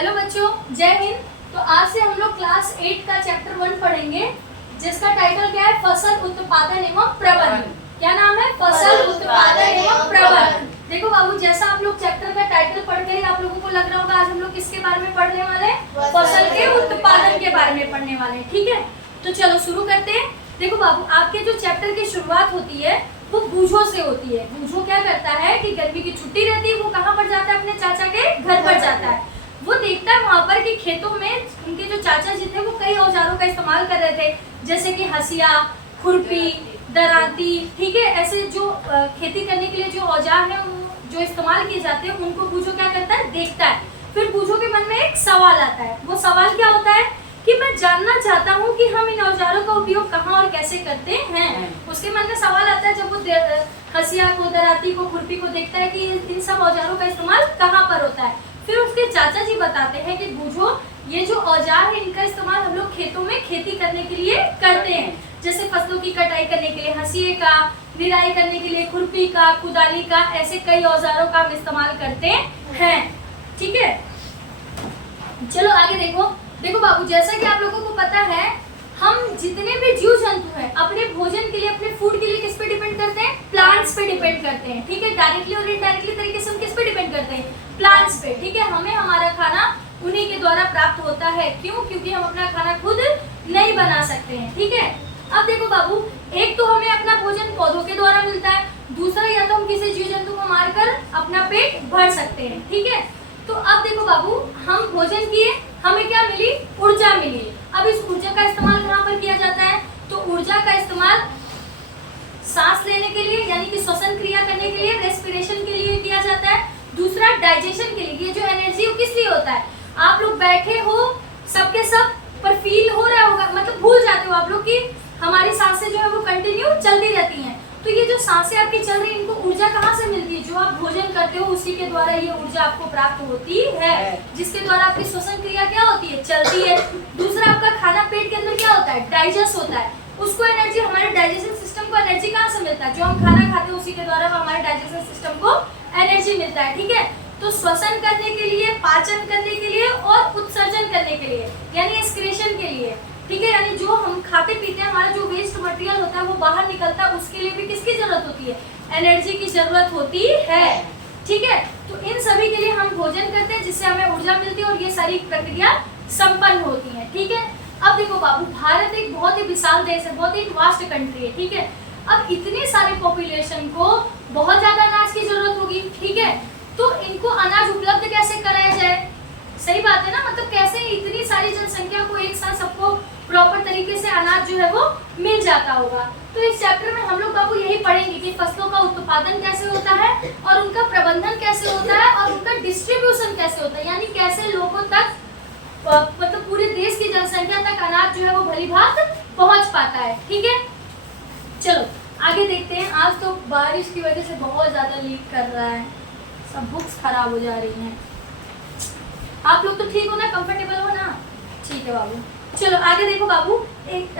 Hello बच्चों, जय हिंद। तो आज से हम लोग क्लास 8 का चैप्टर 1 पढ़ेंगे, जिसका टाइटल क्या है? फसल उत्पादन एवं प्रबंधन। क्या नाम है? फसल उत्पादन एवं प्रबंधन। देखो बाबू, जैसा आप लोग चैप्टर का टाइटल पढ़ के ही आप लोगों को लग रहा होगा आज हम लोग किसके बारे में पढ़ने वाले हैं? फसल के उत्पादन के बारे में पढ़ने वाले हैं। ठीक है, तो चलो शुरू करते हैं। देखो बाबू, आपके जो चैप्टर की शुरुआत होती है वो बूझो से होती है। बूझो क्या करता है कि गर्मी की छुट्टी रहती है, वो कहाँ पर जाता है? अपने चाचा के घर पर जाता है। वो देखता है वहाँ पर कि खेतों में उनके जो चाचा जी थे वो कई औजारों का इस्तेमाल कर रहे थे, जैसे कि हसिया, खुरपी, दराती। ठीक है, ऐसे जो खेती करने के लिए जो औजार हैं जो इस्तेमाल किए जाते हैं उनको बूझो क्या करता है? देखता है। फिर बूझो के मन में एक सवाल आता है। वो सवाल क्या होता है कि मैं जानना चाहता हूँ कि हम इन औजारों का उपयोग कहाँ और कैसे करते हैं। उसके मन में सवाल आता है जब वो हसिया को, दराती को, खुरपी को देखता है कि इन सब औजारों का इस्तेमाल कहाँ पर होता है। फिर उसके चाचा जी बताते हैं कि बूझो, ये जो औजार है इनका इस्तेमाल हम लोग खेतों में खेती करने के लिए करते हैं, जैसे फसलों की कटाई करने के लिए हसिये का, निराई करने के लिए खुरपी का, कुदाली का, ऐसे कई औजारों का हम इस्तेमाल करते हैं। ठीक है, चलो आगे देखो। देखो बाबू, जैसा कि आप लोगों को पता है, हम जितने भी जीव जंतु हैं अपने भोजन के लिए, अपने फूड के लिए किस पे डिपेंड करते हैं? प्लांट्स पे डिपेंड करते हैं। ठीक है, डायरेक्टली और इनडायरेक्टली तरीके से हम किस पे डिपेंड करते हैं? प्लांट्स पे। ठीक है, हमें हमारा खाना उन्हीं के द्वारा प्राप्त होता है। क्यों? क्योंकि हम अपना खाना खुद नहीं बना सकते हैं। ठीक है, अब देखो बाबू, एक तो हमें अपना भोजन पौधों के द्वारा मिलता है, दूसरा या तो हम किसी जीव जंतु को मारकर अपना पेट भर सकते हैं। ठीक है, तो अब देखो बाबू, हम भोजन किए, हमें क्या मिली? ऊर्जा मिली। अब इस ऊर्जा का इस्तेमाल कहाँ पर किया जाता है? तो ऊर्जा का इस्तेमाल सांस लेने के लिए, यानी कि श्वसन क्रिया करने के लिए, रेस्पिरेशन के लिए किया जाता है। दूसरा डाइजेशन के लिए। ये जो एनर्जी वो किस लिए होता है? आप लोग बैठे हो सबके सब पर फील हो रहा होगा, मतलब भूल जाते हो आप लोग कि हमारी सांसें जो है वो कंटिन्यू चलती रहती हैं। तो ये जो सांसें आपकी चल रही है, इनको ऊर्जा कहाँ से मिलती है? जो आप भोजन करते हो उसी के द्वारा ये ऊर्जा आपको प्राप्त होती है, जिसके द्वारा आपकी श्वसन क्रिया क्या होती है? चलती है। दूसरा, आपका खाना पेट के अंदर क्या होता है? डाइजेस्ट होता है। उसको एनर्जी, हमारे डाइजेशन सिस्टम को एनर्जी कहाँ से मिलता है? जो हम खाना खाते हैं उसी के द्वारा हमारे डाइजेशन सिस्टम को एनर्जी मिलता है। ठीक है, तो श्वसन करने के लिए, पाचन करने के लिए और उत्सर्जन करने के लिए, यानी एक्सक्रीशन के लिए। ठीक है, यानी जो हम खाते पीते हैं, हमारा जो वेस्ट मटेरियल होता है वो बाहर निकलता है, उसके लिए भी किसकी जरूरत होती है? एनर्जी की जरूरत होती है। ठीक है, तो इन सभी के लिए हम भोजन करते हैं, जिससे हमें ऊर्जा मिलती है और ये सारी प्रक्रिया संपन्न होती है। ठीक है, अब देखो बाबू, भारत एक बहुत ही विशाल देश है, बहुत ही वास्ट कंट्री है। ठीक है, अब इतने सारे पॉपुलेशन को बहुत ज्यादा अनाज की जरूरत होगी। ठीक है, तो इनको अनाज उपलब्ध कैसे कराया जाए? सही बात है ना, मतलब कैसे इतनी सारी जनसंख्या को एक साथ सबको प्रॉपर तरीके से अनाज जो है वो मिल जाता होगा। तो इस चैप्टर में हम लोग बाबू यही पढ़ेंगे कि फसलों का उत्पादन कैसे होता है और उनका प्रबंधन कैसे होता है और उनका डिस्ट्रीब्यूशन कैसे होता है, यानी कैसे लोगों तक, मतलब पूरे देश की जनसंख्या तक अनाज जो है वो भली भांत पहुंच पाता है। ठीक है, चलो आगे देखते हैं। आज तो बारिश की वजह से बहुत ज्यादा लीक कर रहा है, सब बुक्स खराब हो जा रही हैं। आप लोग तो ठीक हो ना, कंफर्टेबल हो ना? ठीक है बाबू, चलो आगे देखो बाबू। एक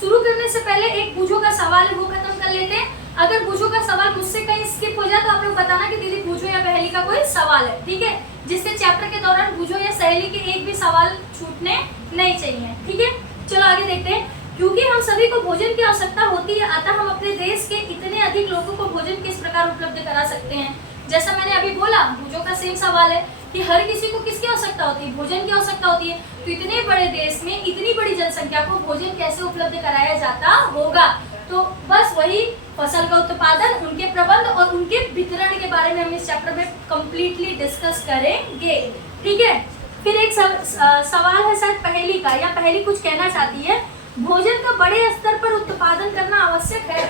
शुरू करने से पहले एक बूझो का सवाल है वो खत्म कर लेते हैं। अगर बूझो का सवाल मुझसे कहीं स्किप हो जाए तो आप लोग बताना कि दीदी बूझो या पहेली का कोई सवाल है। ठीक है, जिससे चैप्टर के दौरान बूझो या सहेली के एक भी सवाल छूटने नहीं चाहिए। ठीक है, चलो आगे देखते हैं। क्योंकि हम सभी को भोजन की आवश्यकता होती है, अतः हम अपने देश के इतने अधिक लोगों को भोजन किस प्रकार उपलब्ध करा सकते हैं? जैसा मैंने अभी बोला, बूझो का सेम सवाल है कि हर किसी को किसकी आवश्यकता होती है? भोजन की आवश्यकता होती है। तो इतने बड़े देश में इतनी बड़ी जनसंख्या को भोजन कैसे उपलब्ध कराया जाता होगा? तो बस वही फसल का उत्पादन, उनके प्रबंध और उनके वितरण के बारे में हम इस चैप्टर में कंप्लीटली डिस्कस करेंगे। ठीक है, फिर एक सवाल है शायद पहेली का, या पहेली कुछ कहना चाहती है, भोजन का बड़े स्तर पर उत्पादन करना आवश्यक है।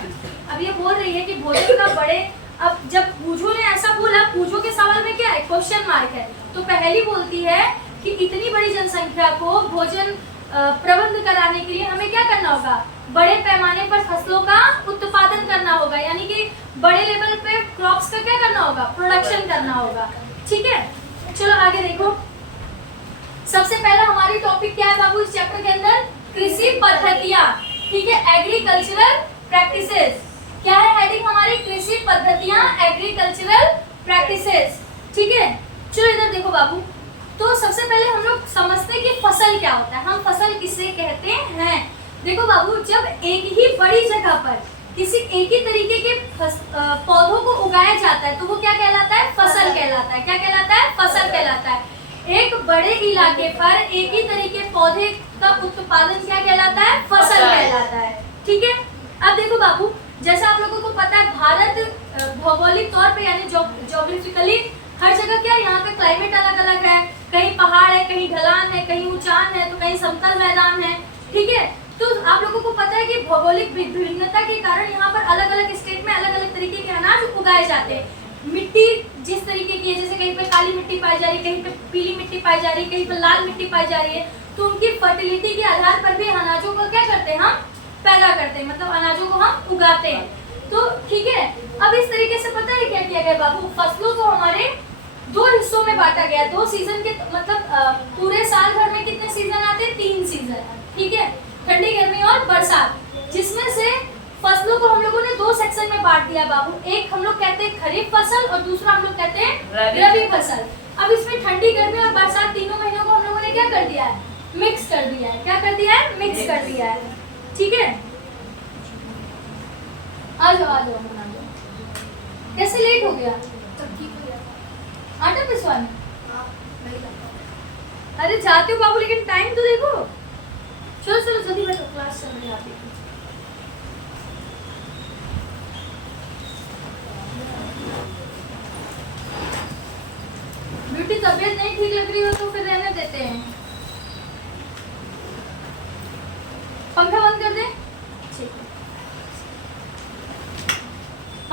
अब ये बोल रही है कि भोजन का बड़े, अब जब बूझो ने ऐसा बोला, बूझो के सवाल में क्या है? क्वेश्चन मार्क है। तो पहली बोलती है कि इतनी बड़ी जनसंख्या को भोजन प्रबंध कराने के लिए हमें क्या करना होगा? बड़े पैमाने पर फसलों का उत्पादन करना होगा, यानी कि बड़े लेवल पे क्रॉप्स का क्या करना होगा? प्रोडक्शन करना होगा। ठीक है, चलो आगे देखो। सबसे पहला हमारी टॉपिक क्या है बाबू इस चैप्टर के अंदर? कृषि पद्धतियां। ठीक है, एग्रीकल्चरल प्रैक्टिसेस। क्या है हेडिंग हमारी? कृषि पद्धतियां, एग्रीकल्चरल प्रैक्टिसेस। ठीक है, चलो इधर देखो बाबू। तो सबसे पहले लोग समझते हैं कि फसल क्या होता है, हम फसल किसे कहते हैं। देखो बाबू, जब एक ही बड़ी जगह पर किसी एक ही तरीके के पौधों को उगाया जाता है तो वो क्या कहलाता है? फसल कहलाता है। क्या कहलाता है? फसल कहलाता है। एक बड़े इलाके पर एक ही तरीके पौधे का उत्पादन क्या कहलाता है? फसल कहलाता है। ठीक है, अब देखो बाबू, जैसा आप लोगों को पता है भारत भौगोलिक तौर पे यानी ज्योग्राफिकली हर जगह क्या, यहाँ का क्लाइमेट अलग अलग है। कहीं पहाड़ है, कहीं ढलान है, कहीं ऊंचान है, तो कहीं समतल मैदान है। ठीक है, तो आप लोगों को पता है कि भौगोलिक विभिन्नता के कारण यहाँ पर अलग अलग स्टेट में अलग अलग तरीके के अनाज उगाए जाते हैं। मिट्टी जिस तरीके की है, जैसे कहीं पे काली मिट्टी पाई जा रही है, कहीं पे पीली मिट्टी पाई जा रही है, कहीं पे लाल मिट्टी पाई जा रही है, तो उनकी फर्टिलिटी के आधार पर भी अनाजों को क्या करते हैं? हम पैदा करते हैं, मतलब अनाजों को हम उगाते हैं। तो ठीक है, अब इस तरीके से पता है क्या किया गया बाबू? फसलों को हमारे दो हिस्सों में बांटा गया। दो सीजन के, मतलब पूरे साल भर में कितने सीजन आते हैं? 3 सीजन। ठीक है, ठंडी, गर्मी और बरसात, जिसमें से फसलों को हम लोगों ने 2 सेक्शन में बांट दिया बाबू। एक हम लोग कहते हैं खरीफ फसल और दूसरा हम लोग कहते हैं रबी फसल। अब इसमें ठंडी, गर्मी और बरसात तीनों महीनों को हम लोगों ने क्या कर दिया है? मिक्स कर दिया है। क्या कर दिया है? मिक्स कर दिया है। ठीक है, आ जाओ आ जाओ आ जाओ। कैसे लेट हो गया? आटा पिसवाने? अरे जाते हो बाबू, लेकिन टाइम तो देखो। चलो चलो जल्दी बैठो, क्लास चल रही है आपकी। ब्यूटी, तबीयत नहीं ठीक लग रही हो तो फिर रहने देते हैं। पंखा बंद कर दे।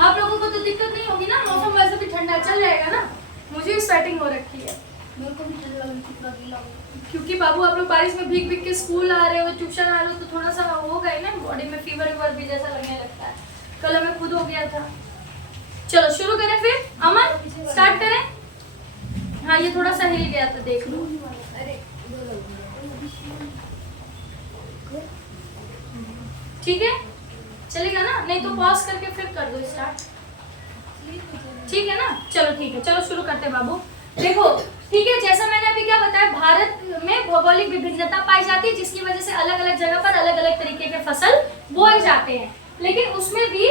आप लोगों को तो दिक्कत नहीं होगी ना? मौसम वैसे भी ठंडा चल जाएगा ना? मुझे भी स्वेटिंग हो रखी है। मेरे को भी ठंड लग रही है, क्योंकि बाबू आप लोग बारिश में भीग भीग के स्कूल आ रहे हो, ट्यूशन आ रहे हो, तो थोड़ा सा होगा ही ना, बॉडी में फीवर भी जैसा लगने लगता है। कल हमें खुद हो गया था। चलो शुरू करें फिर। अमन स्टार्ट करें। हाँ, ये थोड़ा सा हिल गया था, देख लो। ठीक है, चलेगा ना? नहीं तो पॉज करके फिर कर दो स्टार्ट। ठीक है ना? चलो ठीक है, चलो शुरू करते हैं बाबू। देखो ठीक है, जैसा मैंने अभी क्या बताया, भारत में भौगोलिक विभिन्नता पाई जाती है, जिसकी वजह से अलग अलग जगह पर अलग अलग तरीके के फसल बोए जाते हैं। लेकिन उसमें भी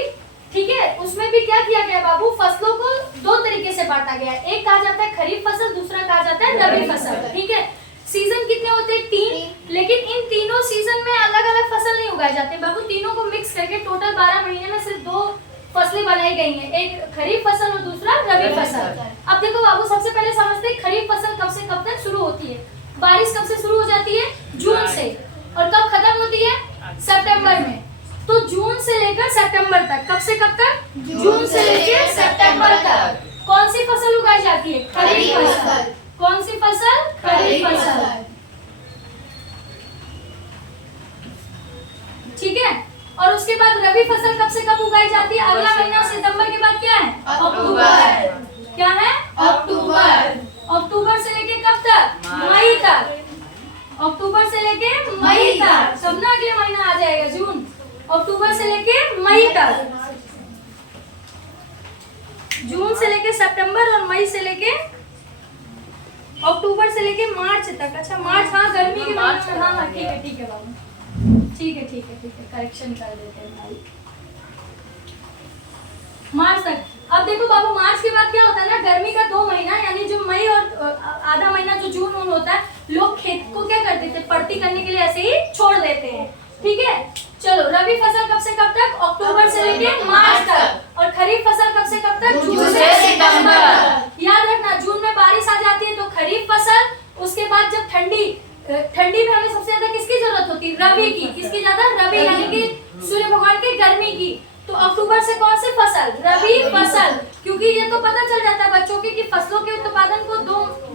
ठीक है, उसमें भी क्या किया गया बाबू? फसलों को 2 तरीके से बांटा गया है। एक कहा जाता है खरीफ फसल, दूसरा कहा जाता है रबी फसल। ठीक है, सीजन कितने होते हैं? 3। लेकिन इन तीनों सीजन में अलग अलग फसल नहीं उगाए जाते बाबू। तीनों को मिक्स करके टोटल 12 महीने में सिर्फ 2 फसलें बनाई गई हैं, एक खरीफ फसल और दूसरा रबी फसल। अब देखो बाबू, सबसे पहले समझते हैं खरीफ फसल कब से कब तक शुरू होती है। बारिश कब से शुरू हो जाती है? जून से। और कब खत्म होती है? सितंबर में। तो जून से लेकर सितंबर तक। कब से कब तक? जून से लेकर सितंबर तक। कौन सी फसल उगाई जाती है? खरीफ फसल। कौन सी फसल? खरीफ फसल। ठीक है, और उसके बाद रबी फसल कब से कब उगाई जाती है? अगला महीना सितंबर के बाद क्या है? अक्टूबर। क्या है? अक्टूबर। अक्टूबर से लेके कब तक? मई तक। अक्टूबर से लेके मई तक। तब ना अगले महीना आ जाएगा जून। अक्टूबर से लेके मई तक। जून से लेके सितंबर और मई से लेके अक्टूबर से लेके मार्च तक। अच्छा मार्च, हाँ गर्मी के महीने में। हाँ ठीक है बाबू, ठीक है, करेक्शन कर देते हैं भाई। मार्च तक। अब देखो बाबू, मार्च के बाद क्या होता है ना, गर्मी का 2 महीना यानी जो मई और आधा महीना जो जून होता है, लोग खेत को क्या कर देते हैं? पड़ती करने के लिए ऐसे ही छोड़ देते हैं। ठीक है, चलो रबी फसल कब से कब तक? अक्टूबर से लेके मार्च तक। और खरीफ फसल कब से कब तक? जून से सितंबर तक। याद रखना, जून में बारिश आ जाती है तो खरीफ फसल। उसके बाद जब ठंडी में हमें सबसे ज्यादा किसकी जरूरत होती है? रबी की। किसकी ज्यादा? रबी, यानी कि सूर्य भगवान की गर्मी की। तो अक्टूबर से कौन सी फसल? रबी फसल। क्योंकि ये तो पता चल जाता है बच्चों की कि फसलों के उत्पादन को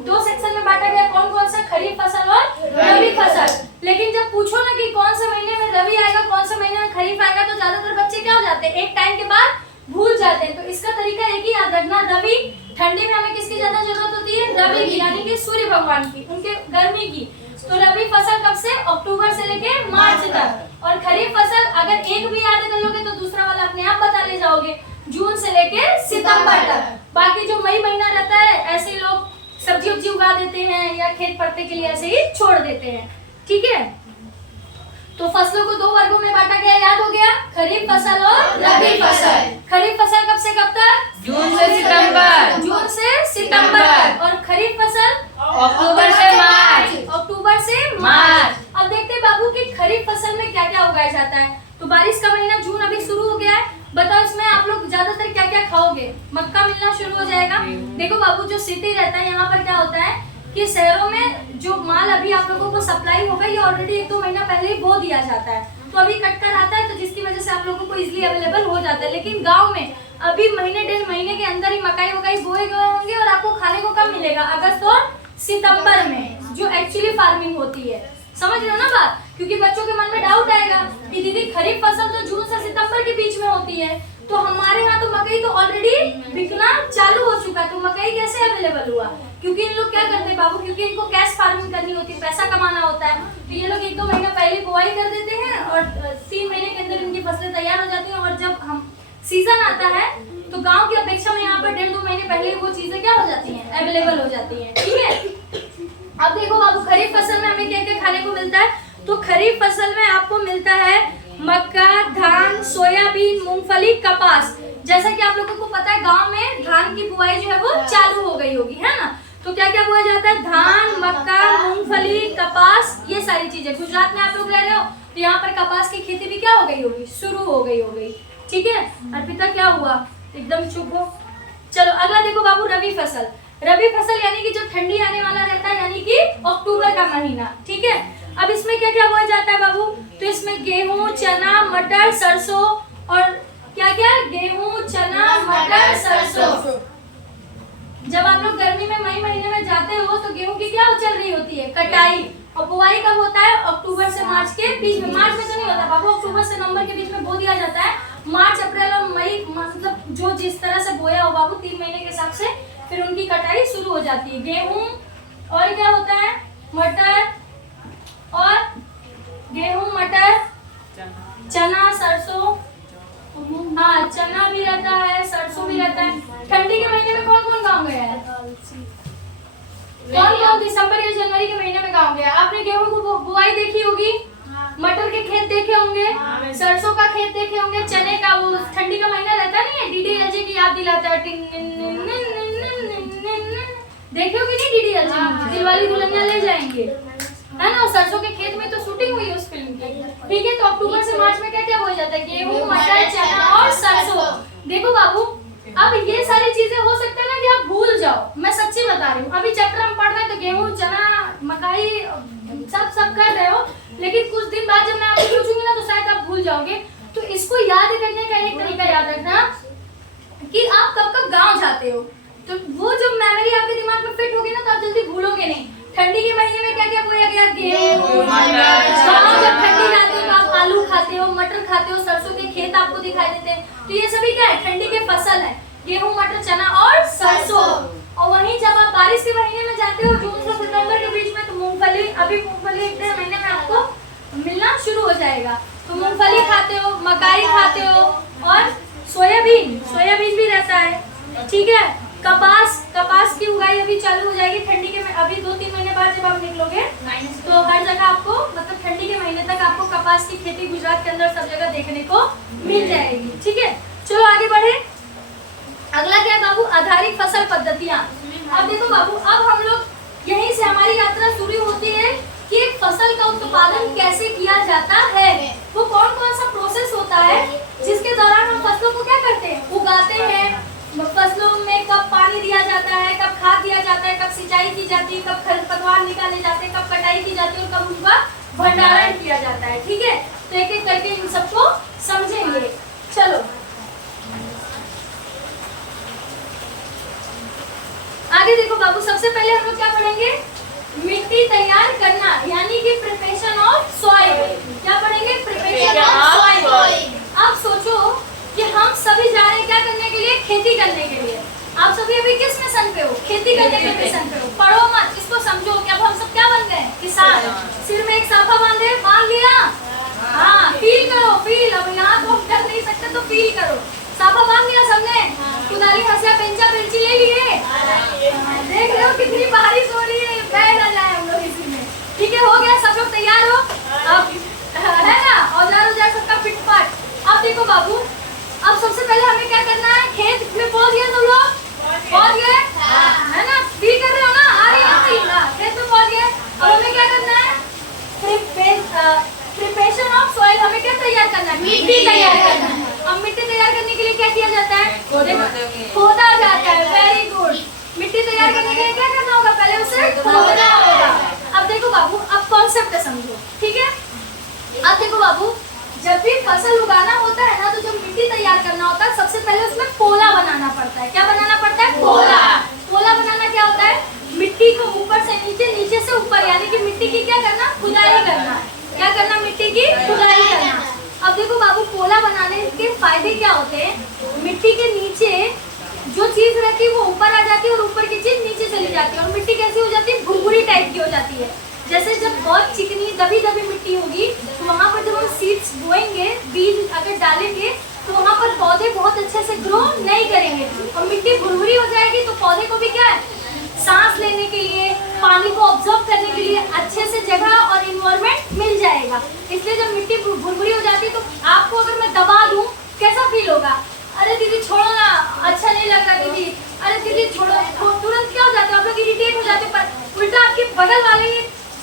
दो सेक्शन में बांटा गया। कौन कौन सा? खरीफ फसल और रबी फसल। लेकिन जब पूछो ना कि कौन से महीने में रबी आएगा, कौन से महीने में खरीफ आएगा, तो ज्यादातर बच्चे क्या हो जाते हैं? एक टाइम के बाद भूल जाते हैं। तो इसका तरीका एक ही याद रखना, रबी। ठंडी में हमें किसकी ज्यादा जरूरत होती है? रबी की, यानी कि सूर्य भगवान की, उनके गर्मी की। तो रबी फसल कब से? अक्टूबर से लेके मार्च तक। और खरीफ फसल अगर एक भी याद कर लोगे तो दूसरा वाला अपने आप बता ले जाओगे, जून से लेके सितंबर तक। बाकी जो मई महीना रहता है, ऐसे लोग सब्जी उब्जी उगा देते हैं या खेत पड़ते के लिए ऐसे ही छोड़ देते हैं। ठीक है, तो फसलों को 2 वर्गों में बांटा गया, याद हो गया, खरीफ फसल और रबी फसल। खरीफ फसल कब से कब तक? जून से सितंबर। जून से सितंबर तक। और खरीफ फसल अक्टूबर से मार्च। अक्टूबर से मार्च। अब देखते हैं बाबू कि खरीफ फसल में क्या क्या उगाया जाता है। तो बारिश का महीना जून अभी शुरू हो गया है, बताओ इसमें आप लोग ज्यादातर क्या क्या खाओगे? मक्का मिलना शुरू हो जाएगा। देखो बाबू, जो सिटी रहता है यहाँ पर क्या होता है कि शहरों में जो माल अभी आप लोगों को सप्लाई होगा ये ऑलरेडी 1-2 महीना पहले ही बो दिया जाता है, तो अभी कट कर आता है, तो जिसकी वजह से आप लोगों को इजीली अवेलेबल हो जाता है। लेकिन गांव में अभी महीने 1.5 महीने के अंदर ही मकाई वकाई बोए गए होंगे और आपको खाने को कब मिलेगा? अगस्त और सितंबर में, जो एक्चुअली फार्मिंग होती है। समझ रहे हो ना बात? क्योंकि बच्चों के मन में डाउट आएगा कि दीदी खरीफ फसल तो जून से सितंबर के बीच में होती है, तो हमारे यहाँ तो मकई तो ऑलरेडी बिकना चालू हो चुका है, तो मकई कैसे अवेलेबल हुआ? क्योंकि इन लोग क्या करते हैं बाबू, क्योंकि इनको कैश फार्मिंग करनी होती है, पैसा कमाना होता है, तो ये लोग 1-2 महीना पहले बुआई कर देते हैं और 3 महीने के अंदर इनकी फसलें तैयार हो जाती हैं। और जब हम सीजन आता है तो गांव की अपेक्षा में यहाँ पर 1.5-2 महीने पहले वो चीजें क्या हो जाती हैं? अवेलेबल हो जाती हैं। ठीक है, अब देखो बाबू, खरीफ फसल में हमें क्या क्या खाने को मिलता है? तो खरीफ फसल में आपको मिलता है मक्का, धान, सोयाबीन, मूंगफली, कपास। जैसा कि आप लोगों को पता है गांव में धान की बुआई जो है वो चालू हो गई होगी, है ना? तो क्या क्या बोया जाता है? धान, मक्का, मूंगफली, कपास, ये सारी चीजें। गुजरात में आप लोग रह रहे हो तो यहाँ पर कपास की खेती भी क्या हो गई होगी? शुरू हो गई। ठीक है, अर्पिता क्या हुआ? एकदम चुप हो। चलो अगला देखो बाबू, रबी फसल। रबी फसल यानी कि जो ठंडी आने वाला रहता है, यानी कि अक्टूबर का महीना। ठीक है, अब इसमें क्या क्या बोया जाता है बाबू? तो इसमें गेहूं, चना, मटर, सरसों और क्या क्या? गेहूं, चना, मटर, सरसों। जब आप लोग गर्मी में मई महीने में जाते हो तो गेहूं की क्या चल रही होती है? कटाई। और बुआई कब होता है? अक्टूबर से मार्च के बीच में। मार्च में तो नहीं होता बाबू, अक्टूबर से नवंबर के बीच में बो दिया जाता है। मार्च, अप्रैल और मई, मतलब जो जिस तरह से बोया हो बाबू 3 महीने के हिसाब से, फिर उनकी कटाई शुरू हो जाती है। गेहूं और क्या होता है? मटर और गेहूं, मटर, चना, सरसों। हाँ, चना भी रहता है, सरसों भी रहता है। ठंडी के महीने में कौन कौन गाँव गया है? कौन दिसंबर या जनवरी के महीने में गाँव गया? आपने गेहूं को बुआई देखी होगी, मटर के खेत देखे होंगे, सरसों का खेत देखे होंगे, चने का। वो ठंडी का महीना रहता नहीं है, डीडीएलजे की याद दिलाता है। देखे हो कि नहीं डीडीएलजे? दिलवाली दुल्हनिया ले जाएंगे, है ना? सरसों के खेत में तो शूटिंग हुई उस फिल्म की। ठीक है, तो अक्टूबर से मार्च में क्या क्या हो जाता है? गेहूं, मटर, चना और सरसों। देखो बाबू, अब ये सारी चीजें हो सकता है ना कि आप भूल जाओ, मैं सच्ची बता रही हूँ। अभी चैप्टर हम पढ़ रहे हैं तो गेहूं, चना, मकाई सब कर रहे हो, लेकिन कुछ दिन बाद जब मैं आपको पूछूंगी ना तो शायद आप भूल जाओगे। तो इसको याद करने का एक तरीका याद रखना कि आप कब कब गाँव जाते हो, तो वो जब मेमोरी आपके दिमाग में फिट होगी ना तो आप जल्दी भूलोगे नहीं। ठंडी के महीने में क्या क्या बोया गया? गेहूं, गाँव जब ठंडी जाती है तो आप आलू खाते हो, मटर खाते हो, सरसों के खेत आपको दिखाई देते हैं, तो ये सभी क्या है? ठंडी के फसल है, गेहूं, मटर, चना और सरसों। और वहीं जब आप बारिश के महीने में जाते हो, जून से सितंबर के बीच में, तो मूंगफली, अभी मूंगफली 1-1.5 महीने में आपको मिलना शुरू हो जाएगा। तो मूंगफली खाते हो, मकाई खाते हो और सोयाबीन भी रहता है। ठीक है, कपास की उगाई अभी चालू हो जाएगी ठंडी के में। अभी 2-3 महीने बाद जब आप निकलोगे तो हर जगह आपको, मतलब ठंडी के महीने तक आपको कपास की खेती गुजरात के अंदर सब जगह देखने को मिल जाएगी। ठीक है, चलो आगे बढ़े। अगला क्या है बाबू? आधारित फसल पद्धतियाँ। अब देखो बाबू, अब हम लोग यहीं से हमारी यात्रा शुरू होती है कि एक फसल का उत्पादन कैसे किया जाता है। वो कौन कौन सा प्रोसेस होता है जिसके दौरान हम फसलों को क्या करते हैं? उगाते हैं। फसलों में कब पानी दिया जाता है, कब खाद दिया जाता है, कब सिंचाई की जाती है, कब खरपतवार निकाले जाते हैं, कब कटाई की जाती है और कब उनका भंडारण किया जाता है। ठीक है, तो एक एक करके इन सबको समझेंगे। चलो आगे देखो बाबू, सबसे पहले हम लोग क्या पढ़ेंगे? मिट्टी तैयार करना, यानी कि प्रिपरेशन ऑफ सॉइल। क्या पढ़ेंगे? Preparation of soil. अब सोचो कि हम सभी जा रहे हैं क्या करने के लिए? खेती करने के लिए। आप सभी अभी किस मिशन पे हो? खेती करने के मिशन पे हो। पढ़ो मत, इसको समझो कि अब हम सब क्या बन गए? किसान। सिर में एक साफा बांध लिया। हाँ, फील करो, फील। अब यहाँ तो हम कर नहीं सकते तो फील करो। साफा मांग लिया सबने? कुदाली हंसिया पेंचा पेंची ले लिए? देख रहे हो कितनी बारिश हो रही है, बह ना जाए हम लोग इसी में। ठीक है, हो गया, सब लोग तैयार हो अब, है ना? औजार सबका फिट फाट। अब देखो बाबू, अब सबसे पहले हमें क्या करना है, खेत में पहुंच गए तुम लोग? पहुंच गए, है ना? फील कर रहे हो ना? आ रही है ना? खेत में पहुंच गए। अब हमें क्या करना है, प्रिपरेशन ऑफ सॉइल, हमें क्या तैयार करना है, मिट्टी तैयार करना है। अब मिट्टी तैयार करने के लिए क्या किया जाता है, खोदा जाता है। Very good. मिट्टी तैयार करने के लिए क्या करना होगा, पहले उसे खोदना होगा। अब देखो बाबू, अब कॉन्सेप्ट समझो, ठीक है? अब देखो बाबू, जब भी फसल उगाना होता है ना, तो जब मिट्टी तैयार करना होता है, सबसे पहले उसमें पोला बनाना पड़ता है। क्या बनाना पड़ता है? पोला। पोला बनाना क्या होता है, मिट्टी को ऊपर से नीचे, नीचे से ऊपर, यानी कि मिट्टी की क्या करना, खुदाई करना। क्या करना, मिट्टी की खुदाई करना। अब देखो बाबू, पोला बनाने के फायदे क्या होते हैं, मिट्टी के नीचे जो चीज रहती है वो ऊपर आ जाती है और ऊपर की चीज नीचे चली जाती है, और मिट्टी कैसी हो जाती है, भुरभुरी टाइप की हो जाती है। जैसे जब बहुत चिकनी दबी दबी मिट्टी होगी, तो वहाँ पर जब हम सीड्स बोएंगे, बीज अगर डालेंगे, तो वहाँ पर पौधे बहुत अच्छे से ग्रो नहीं करेंगे, और मिट्टी भुरभुरी हो जाएगी, तो पौधे को भी क्या है, सांस लेने के लिए, पानी को ऑब्जर्व करने के लिए अच्छे से जगह और इन्वायरमेंट मिल जाएगा। इसलिए जब मिट्टी भुरभुरी हो जाती है, तो आपको अगर मैं दबा दूं, कैसा फील होगा? अरे दीदी छोड़ो ना, अच्छा नहीं लग रहा दीदी, अरे दीदी छोड़ो, तुरंत क्या हो जाता है, आप लोग इरिटेट हो जाते हैं। पर उल्टा आपके बगल वाले,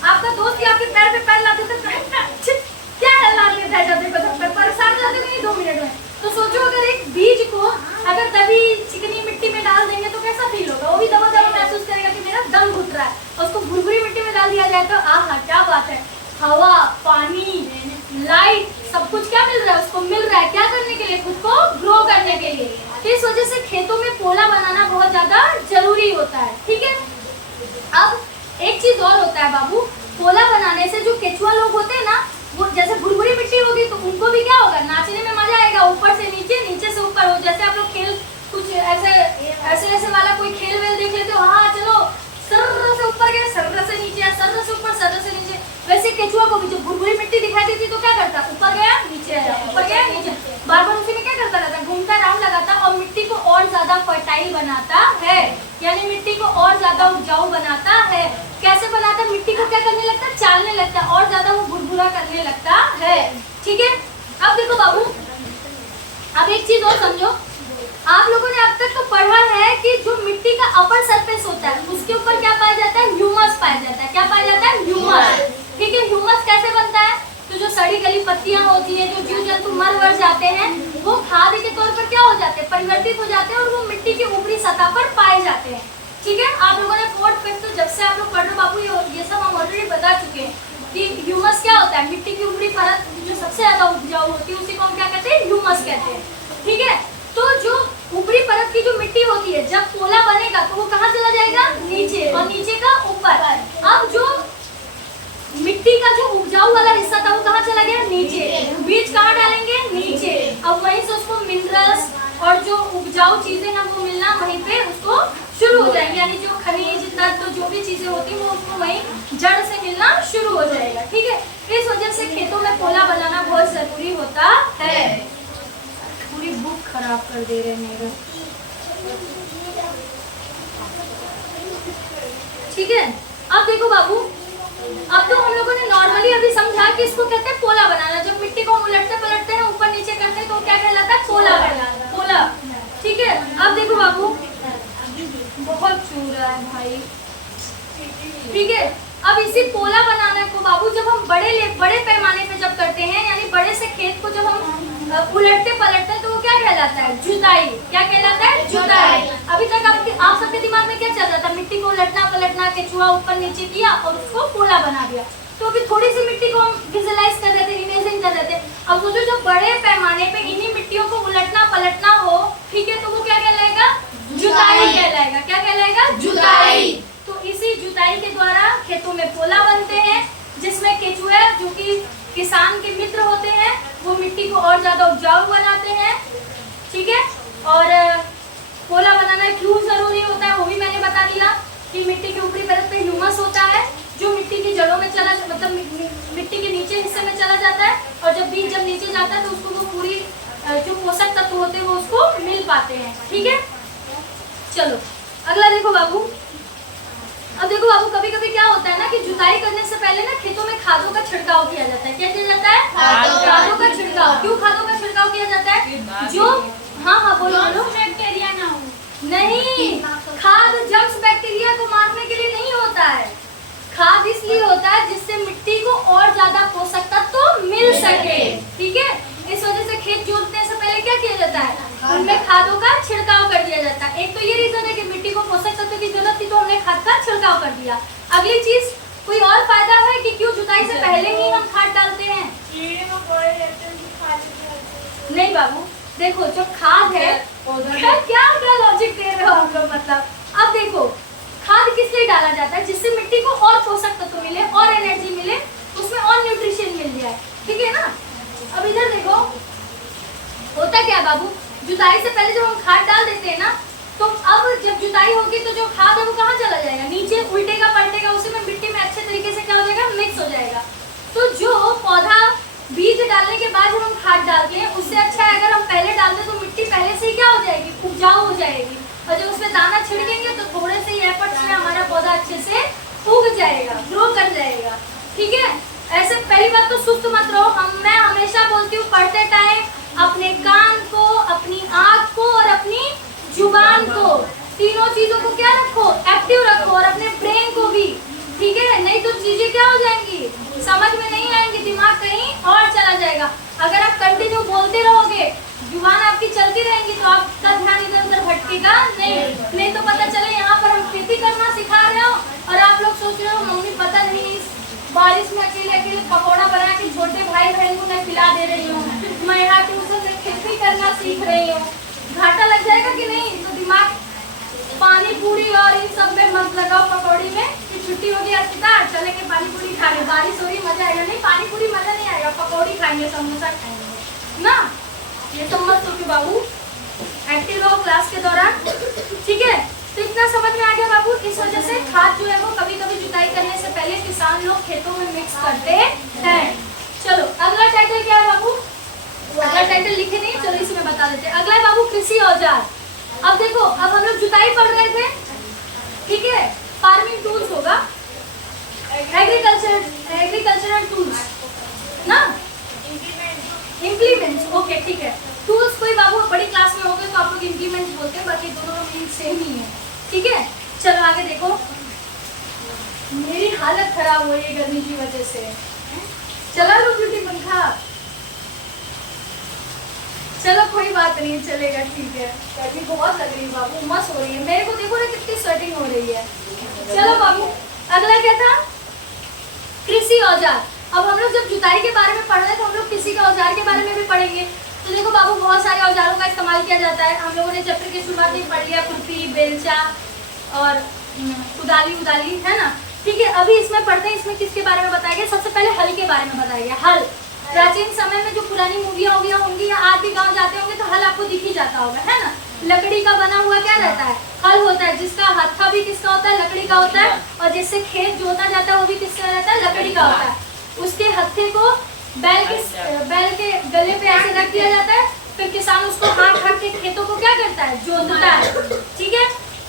आपका दोस्त आपके पैर पे पैर लाते थे, क्या लाते थे, परेशान हो जाते नहीं 2 मिनट में। तो सोचो, अगर एक बीज को अगर दबी चिकनी मिट्टी में डाल देंगे तो कैसा फील होगा, वो भी दबा दबा महसूस करेगा कि मेरा दम घुट रहा है। और उसको भुरभुरी मिट्टी में डाल दिया जाए तो आहा क्या बात है, हवा, पानी, लाइट, सब कुछ क्या मिल रहा है, उसको मिल रहा है। क्या करने के लिए, खुद को ग्रो करने के लिए। तो इस वजह से खेतों में पोला बनाना बहुत ज्यादा जरूरी होता है, ठीक है? अब एक चीज और होता है बाबू, पोला बनाने से जो केचुआ लोग होते हैं ना, वो जैसे भुरभुरी मिट्टी होगी तो उनको भी क्या होगा, नाचने में मजा आएगा, ऊपर से नीचे, नीचे से ऊपर हो। जैसे आप लोग खेल कुछ ऐसे वाला कोई खेल वेल देख लेते हो, हाँ चलो सर्र से ऊपर गए, सर्र से नीचे, सर्र से ऊपर, सर्र से नीचे। वैसे केचुआ को भी जब भुरभुरी मिट्टी दिखाई देती तो क्या करता, ऊपर गया नीचे आया, ऊपर गया नीचे, बार बार उसी में क्या करता रहता, घूमता राउंड लगाता, और मिट्टी को और ज्यादा फर्टाइल बनाता है, यानी मिट्टी को और ज्यादा उपजाऊ बनाता है। कैसे बनाता है, मिट्टी को क्या करने लगता है, चालने लगता है, और ज्यादा वो भुरभुरा करने लगता है, ठीक है? अब देखो बाबू, अब एक चीज और समझो, आप लोगों ने अब तक तो पढ़ा है कि जो मिट्टी का अपर सरफेस होता है, उसके ऊपर क्या पाया जाता है, ह्यूमस पाया जाता है। क्या पाया जाता है, ह्यूमस, ठीक है? ह्यूमस कैसे बनता है, तो जो सड़ी गली पत्तियां होती है, जो जीव जंतु मर जाते हैं, वो खाद के तौर पर क्या हो जाते हैं, परिवर्तित हो जाते हैं, और वो मिट्टी की ऊपरी सतह पर पाए जाते हैं, ठीक है? आप लोगों ने 4th 5th तो जब से आप लोग पढ़ रहे हो बाबू, ये सब हम ऑलरेडी बता चुके हैं कि ह्यूमस क्या होता है, मिट्टी की ऊपरी परत जो सबसे ज्यादा उपजाऊ होती है, उसी को हम क्या कहते हैं, ह्यूमस कहते हैं, ठीक है? तो जो ऊपरी परत की जो मिट्टी होती है, जब पोला बनेगा तो वो कहाँ चला जाएगा, नीचे, और नीचे का ऊपर। अब जो मिट्टी का जो उपजाऊ वाला हिस्सा था वो कहाँ चला गया, नीचे। बीज कहाँ डालेंगे, नीचे। अब वहीं से उसको मिनरल्स और जो उपजाऊ चीजें हैं वो मिलना वहीं पे उसको शुरू हो जाएंगे, यानी जो खनिज तत्व जो भी चीजें होती हैं वो उसको वहीं जड़ से मिलना शुरू हो जाएगा, ठीक है? इस वजह से खेतों में पोला बनाना बहुत जरूरी होता है। पूरी बुक खराब कर दे रहे हैं, ठीक है? अब देखो बाबू, अब तो हम लोगों ने नॉर्मली अभी समझा कि इसको कहते हैं पोला बनाना। जब मिट्टी को उलटते पलटते हैं, ऊपर नीचे करते हैं, तो क्या कहलाता है, पोला बनाना, पोला, ठीक है? अब देखो बाबू, बहुत चूर रहा है भाई, ठीक है? अब इसी पोला बनाने को बाबू जब हम बड़े पैमाने पे जब करते हैं, यानी बड़े से खेत को जब हम उलटते पलटते हैं, तो वो क्या कहलाता है, जुताई। क्या कहलाता है, जुताई। अभी तक आप सबके दिमाग में क्या चल रहा था, मिट्टी को उलटना पलटना, केचुआ ऊपर नीचे किया और उसको पोला बना दिया। तो अभी थोड़ी सी मिट्टी को हम विजुअलाइज कर रहे थे, इमेजिन कर रहे थे। अब सोचो जो बड़े पैमाने पे इन्हीं मिट्टियों को उलटना पलटना हो, ठीक है, तो वो क्या कहलाएगा, जुताई कहलाएगा। क्या कहलाएगा, जुताई। तो इसी जुताई के द्वारा खेतों में पोला बनते हैं, जिसमें केचुए जो कि किसान के मित्र होते हैं, वो मिट्टी को और ज्यादा उपजाऊ बनाते हैं, ठीक है? और पोला बनाना क्यों जरूरी होता है वो भी मैंने बता दिया कि मिट्टी के ऊपरी परत पे ह्यूमस होता है, जो मिट्टी की जड़ों में चला, मतलब मिट्टी के नीचे हिस्से में चला जाता है, और जब बीज नीचे जाता है तो उसको वो पूरी जो पोषक तत्व होते हैं वो उसको मिल पाते हैं। ठीक है, चलो अगला देखो बाबू। अब देखो बाबू, कभी कभी क्या होता है ना कि जुताई करने से पहले ना खेतों में खादों का छिड़काव किया जाता है। क्या किया जाता है? खादों का छिड़काव। क्यों खादों का छिड़काव किया जाता है? जो हाँ बोलो बैक्टीरिया ना हो। नहीं, खाद जर्म्स बैक्टीरिया को मारने के लिए नहीं होता है। खाद इसलिए होता है जिससे मिट्टी को और ज्यादा पोषक तत्व मिल सके। ठीक है, इस वजह से खेत जोतने से पहले क्या किया जाता है? उनमें खादों का छिड़काव कर दिया जाता है। एक तो ये रीजन है कि मिट्टी को पोषक तत्व की जरूरत थी तो हमने खाद का छिड़काव कर दिया। अगली चीज, कोई और फायदा है कि क्यों जुताई से पहले ही हम खाद डालते हैं? नहीं बाबू, देखो जो खाद है क्या लॉजिक दे रहे हो आप लोग, मतलब अब देखो खाद किस लिए डाला जाता है? जिससे मिट्टी को और पोषक तत्व मिले और एनर्जी मिले, उसमें और न्यूट्रिशन मिल जाए। ठीक है ना? अब इधर देखो होता क्या बाबू, जुताई से पहले जब हम खाद डाल देते हैं ना, तो अब जब जुताई होगी तो जो खाद है वो कहाँ चला जाएगा? नीचे उल्टेगा पलटेगा, उसी में मिट्टी में अच्छे तरीके से क्या हो जाएगा? मिक्स हो जाएगा। तो जो पौधा बीज डालने के बाद जब हम खाद डालते हैं, उससे अच्छा है अगर हम पहले डालते तो मिट्टी पहले से ही क्या हो जाएगी? उपजाऊ हो जाएगी। और जब उसमें दाना छिड़केंगे तो थोड़े से ही एफर्ट्स में हमारा पौधा अच्छे से उग जाएगा, ग्रो कर जाएगा। ठीक है, ऐसे पहली बात तो सुस्त मत रहो। मैं हमेशा बोलती हूँ पढ़ते टाइम अपने कान को, अपनी आँख को और अपनी जुबान को, तीनों चीजों को क्या रखो? एक्टिव रखो, और अपने ब्रेन को भी। ठीक है, नहीं तो चीजें क्या हो जाएंगी? समझ में नहीं आएंगी, दिमाग कहीं और चला जाएगा। अगर आप कंटिन्यू बोलते रहोगे, जुबान आपकी चलती रहेंगी, तो आपका ध्यान इधर उधर भटकेगा नहीं तो पता चले यहाँ पर हम खेती करना सिखा रहे हो और आप लोग सोच रहे हो मम्मी पता नहीं इस बारिश में अकेले अकेले पकौड़ा बना के छोटे भाई बहन को मैं खिला दे रही हूँ, मैं यहाँ ट्यूशन में खेती करना सीख रही हूँ। घाटा लग जाएगा कि नहीं? तो दिमाग पानी पूरी और इन सब में मत लगाओ पकौड़ी में कि छुट्टी होगी अस्पताल चलेंगे पानी पूरी खाने, बारिश हो रही मजा आएगा। नहीं, पानी पूरी मजा नहीं आएगा, पकौड़ी खाएंगे, समोसा खाएंगे ना। ये तो मत सोचो बाबू, एक्टिव रहो क्लास के दौरान। ठीक है, तो इतना समझ में आ गया बाबू। इस वजह से खाद जो है वो कभी कभी जुताई करने से पहले किसान लोग खेतों में मिक्स करते हैं। चलो अगला टाइटल क्या है बाबू? अगला टाइटल लिखे नहीं, चलो इसमें बता देते हैं। अगला है बाबू कृषि औजार। अब देखो, अब हम लोग जुताई पढ़ रहे थे, ठीक है, फार्मिंग टूल्स होगा, एग्रीकल्चरल टूल्स ना, इम्प्लीमेंट्स। ओके ठीक है, टूल्स कोई बाबू बड़ी क्लास में होंगे तो आप लोग इम्प्लीमेंट्स बोलते हैं, बाकी दोनों का मीनिंग सेम ही है। ठीक है, चलो आगे देखो। मेरी हालत खराब हो रही है गर्मी की वजह से, चला लो ब्यूटी पंखा। चलो कोई बात नहीं, चलेगा, ठीक है। गर्मी बहुत लग रही है बाबू, मस्त हो रही है मेरे को, देखो ना कितनी स्वेटिंग हो रही है। चलो बाबू, अगला क्या था? कृषि औजार। अब हम लोग जब जुताई के बारे में पढ़ रहे हैं तो हम लोग कृषि के औजार के बारे में भी पढ़ेंगे। तो देखो बाबू, बहुत सारे औजारों का इस्तेमाल किया जाता है। हम लोगों ने चैप्टर की शुरुआत में पढ़ लिया, खुरपी, बेलचा और कुदाली है ना। ठीक है, अभी इसमें पढ़ते हैं, इसमें किसके बारे में बताया गया? सबसे पहले हल के बारे में बताया गया। हल, प्राचीन समय में जो पुरानी मूवियाँ होंगी या आज भी गाँव जाते होंगे तो हल आपको दिख ही जाता होगा, है ना। लकड़ी का बना हुआ क्या रहता है? हल होता है, जिसका हत्था भी किसका होता है? लकड़ी का होता है। और जिससे खेत जोता जाता है वो भी किसका रहता है? लकड़ी का होता है। उसके हत्थे को बैल के गले पे ऐसे रख दिया जाता है, फिर किसान उसको हाथ के खेतों को क्या करता है? जोतता है। ठीक है,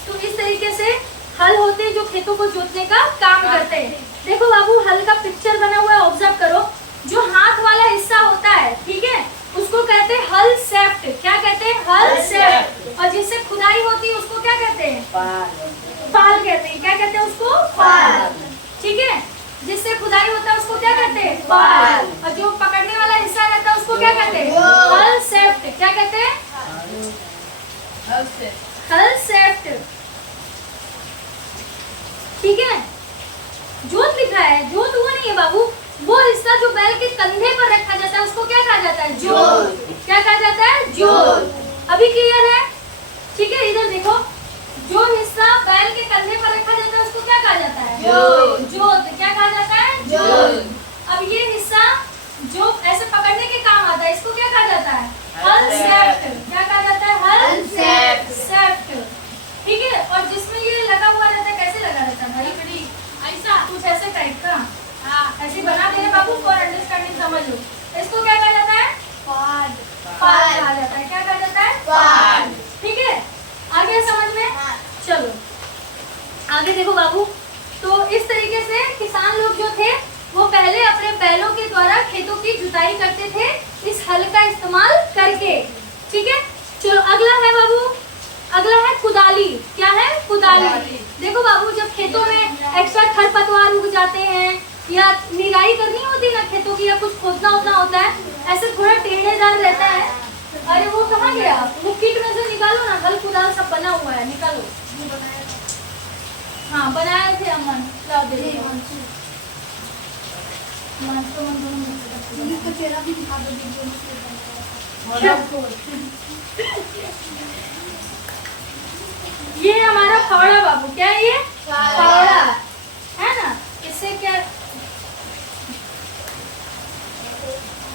तो इस तरीके से हल होते हैं जो खेतों को जोतने का काम करते हैं। देखो बाबू, हल का पिक्चर बना हुआ है, ऑब्जर्व करो। जो हाथ वाला हिस्सा होता है, ठीक है, उसको कहते हैं हल सेफ्ट। क्या कहते हैं? हल सेफ्ट। और जिससे खुदाई होती है उसको क्या कहते हैं? फाल कहते हैं। क्या कहते हैं उसको? फाल। ठीक है, जिससे खुदाई होता है उसको क्या कहते हैं? फाल। और जो पकड़ने वाला हिस्सा रहता है उसको क्या कहते हैं? हल सेफ्ट। क्या कहते हैं? हल सेफ्ट। ठीक है, जोत लिखा है, जोत वो नहीं है बाबू, वो हिस्सा जो बैल के कंधे पर रखा जाता है उसको क्या कहा जाता है? जोत। क्या कहा जाता है? जोत। अभी क्लियर है? ठीक है, इधर देखो, जो हिस्सा बैल के कंधे पर रखा जाता है उसको क्या कहा जाता है? जोत। जोत। क्या कहा जाता है? जोत। अब ये हिस्सा जो ऐसे पकड़ने के काम आता है इसको क्या कहा जाता है? हल सेफ्ट। क्या कहा जाता है? हल सेफ्ट। ठीक है, और जिसमें ये लगा हुआ रहता है, कैसे लगा रहता है भाई? बड़ी ऐसा कुछ ऐसे टाइप का, हाँ ऐसे बना देना बाबू, फॉर अंडरस्टैंडिंग समझ लो। इसको क्या कहा जाता है? पाद। पात कहा जाता है। क्या कहा जाता है? पात। ठीक है, आ गया समझ में? चलो आगे देखो बाबू। तो इस तरीके से किसान लोग जो थे वो पहले अपने बैलों के द्वारा खेतों की जुताई करते थे इस हल का इस्तेमाल करके। ठीक है, चलो अगला है बाबू, अगला है कुदाली। क्या है? कुदाली। देखो बाबू, जब खेतों में एक्स्ट्रा खरपतवार उग जाते हैं या निराई करनी होती है ना खेतों की, या कुछ खोदना होता है, ऐसे थोड़ा टेढ़ेदार रहता है। अरे वो कहाँ गया? वो किट में से निकालो ना, हल कुदाल सब बना हुआ है, निकालो। हाँ बनाए थे अमन, लाओ दे दो। तो तेरा भी दिखा दो ये हमारा फावड़ा बाबू। क्या है ये? फावड़ा है ना। इससे क्या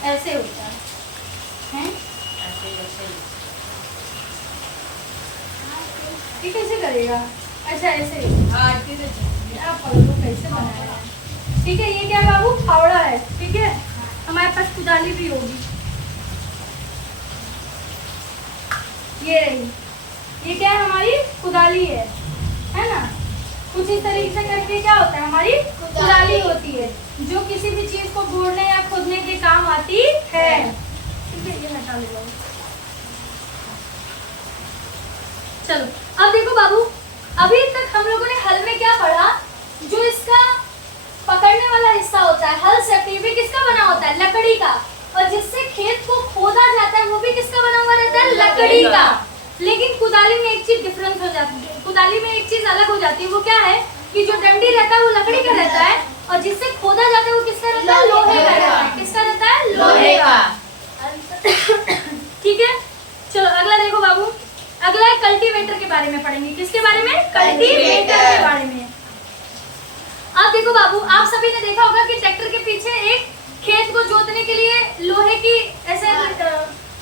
ऐसे होता है? ये कैसे करेगा? अच्छा ऐसे आप कैसे बनाया है? ठीक है, ये क्या है बाबू? फावड़ा है। ठीक है, हमारे पास कुदाली भी होगी। ये रही, ये क्या है? हमारी कुदाली है ना। कुछ इस तरीके से करके क्या होता है? हमारी कुदाली होती है जो किसी भी चीज को गोड़ने या खोदने के काम आती है। ठीक है, ये हटा लो बाबू। चलो अब देखो बाबू, अभी तक हम लोगों ने हल में क्या पढ़ा? जो इसका पकड़ने वाला हिस्सा होता है, हल सेफ्टी किसका बना होता है? लकड़ी का। और जिससे खेत को खोदा जाता है वो भी किसका बना हुआ रहता है? लकड़ी का। लेकिन कुदाली में एक चीज डिफरेंस हो जाती है, कुदाली में एक चीज अलग हो जाती है। वो क्या है कि जो डंडी रहता है वो लकड़ी का रहता है, और जिससे खोदा जाता है वो किसका रहता है? लोहे का रहता है। किसका रहता है? लोहे का। ठीक है, चलो अगला देखो बाबू, अगला है कल्टीवेटर के बारे में पढ़ेंगे। किसके बारे में? कल्टीवेटर के बारे में। अब देखो बाबू, आप सभी ने देखा होगा कि ट्रैक्टर के पीछे एक खेत को जोतने के लिए लोहे की ऐसे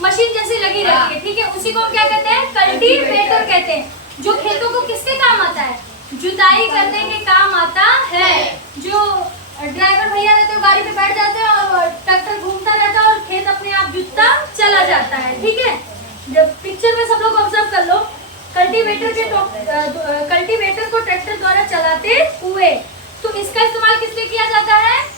मशीन जैसी लगी रहती है। ठीक है, उसी को हम क्या कहते हैं? कल्टीवेटर कहते हैं। जो खेतों को किसके काम आता है? जुताई करने के काम आता है। जो ड्राइवर भैया रहते हैं गाड़ी पे बैठ जाते हैं और ट्रैक्टर घूमता रहता है और खेत अपने आप जुतता चला जाता है। ठीक है, जब पिक्चर में सब लोग ऑब्जर्व कर लो, कल्टीवेटर को ट्रैक्टर द्वारा चलाते हुए। तो इसका इस्तेमाल किस लिए किया जाता है?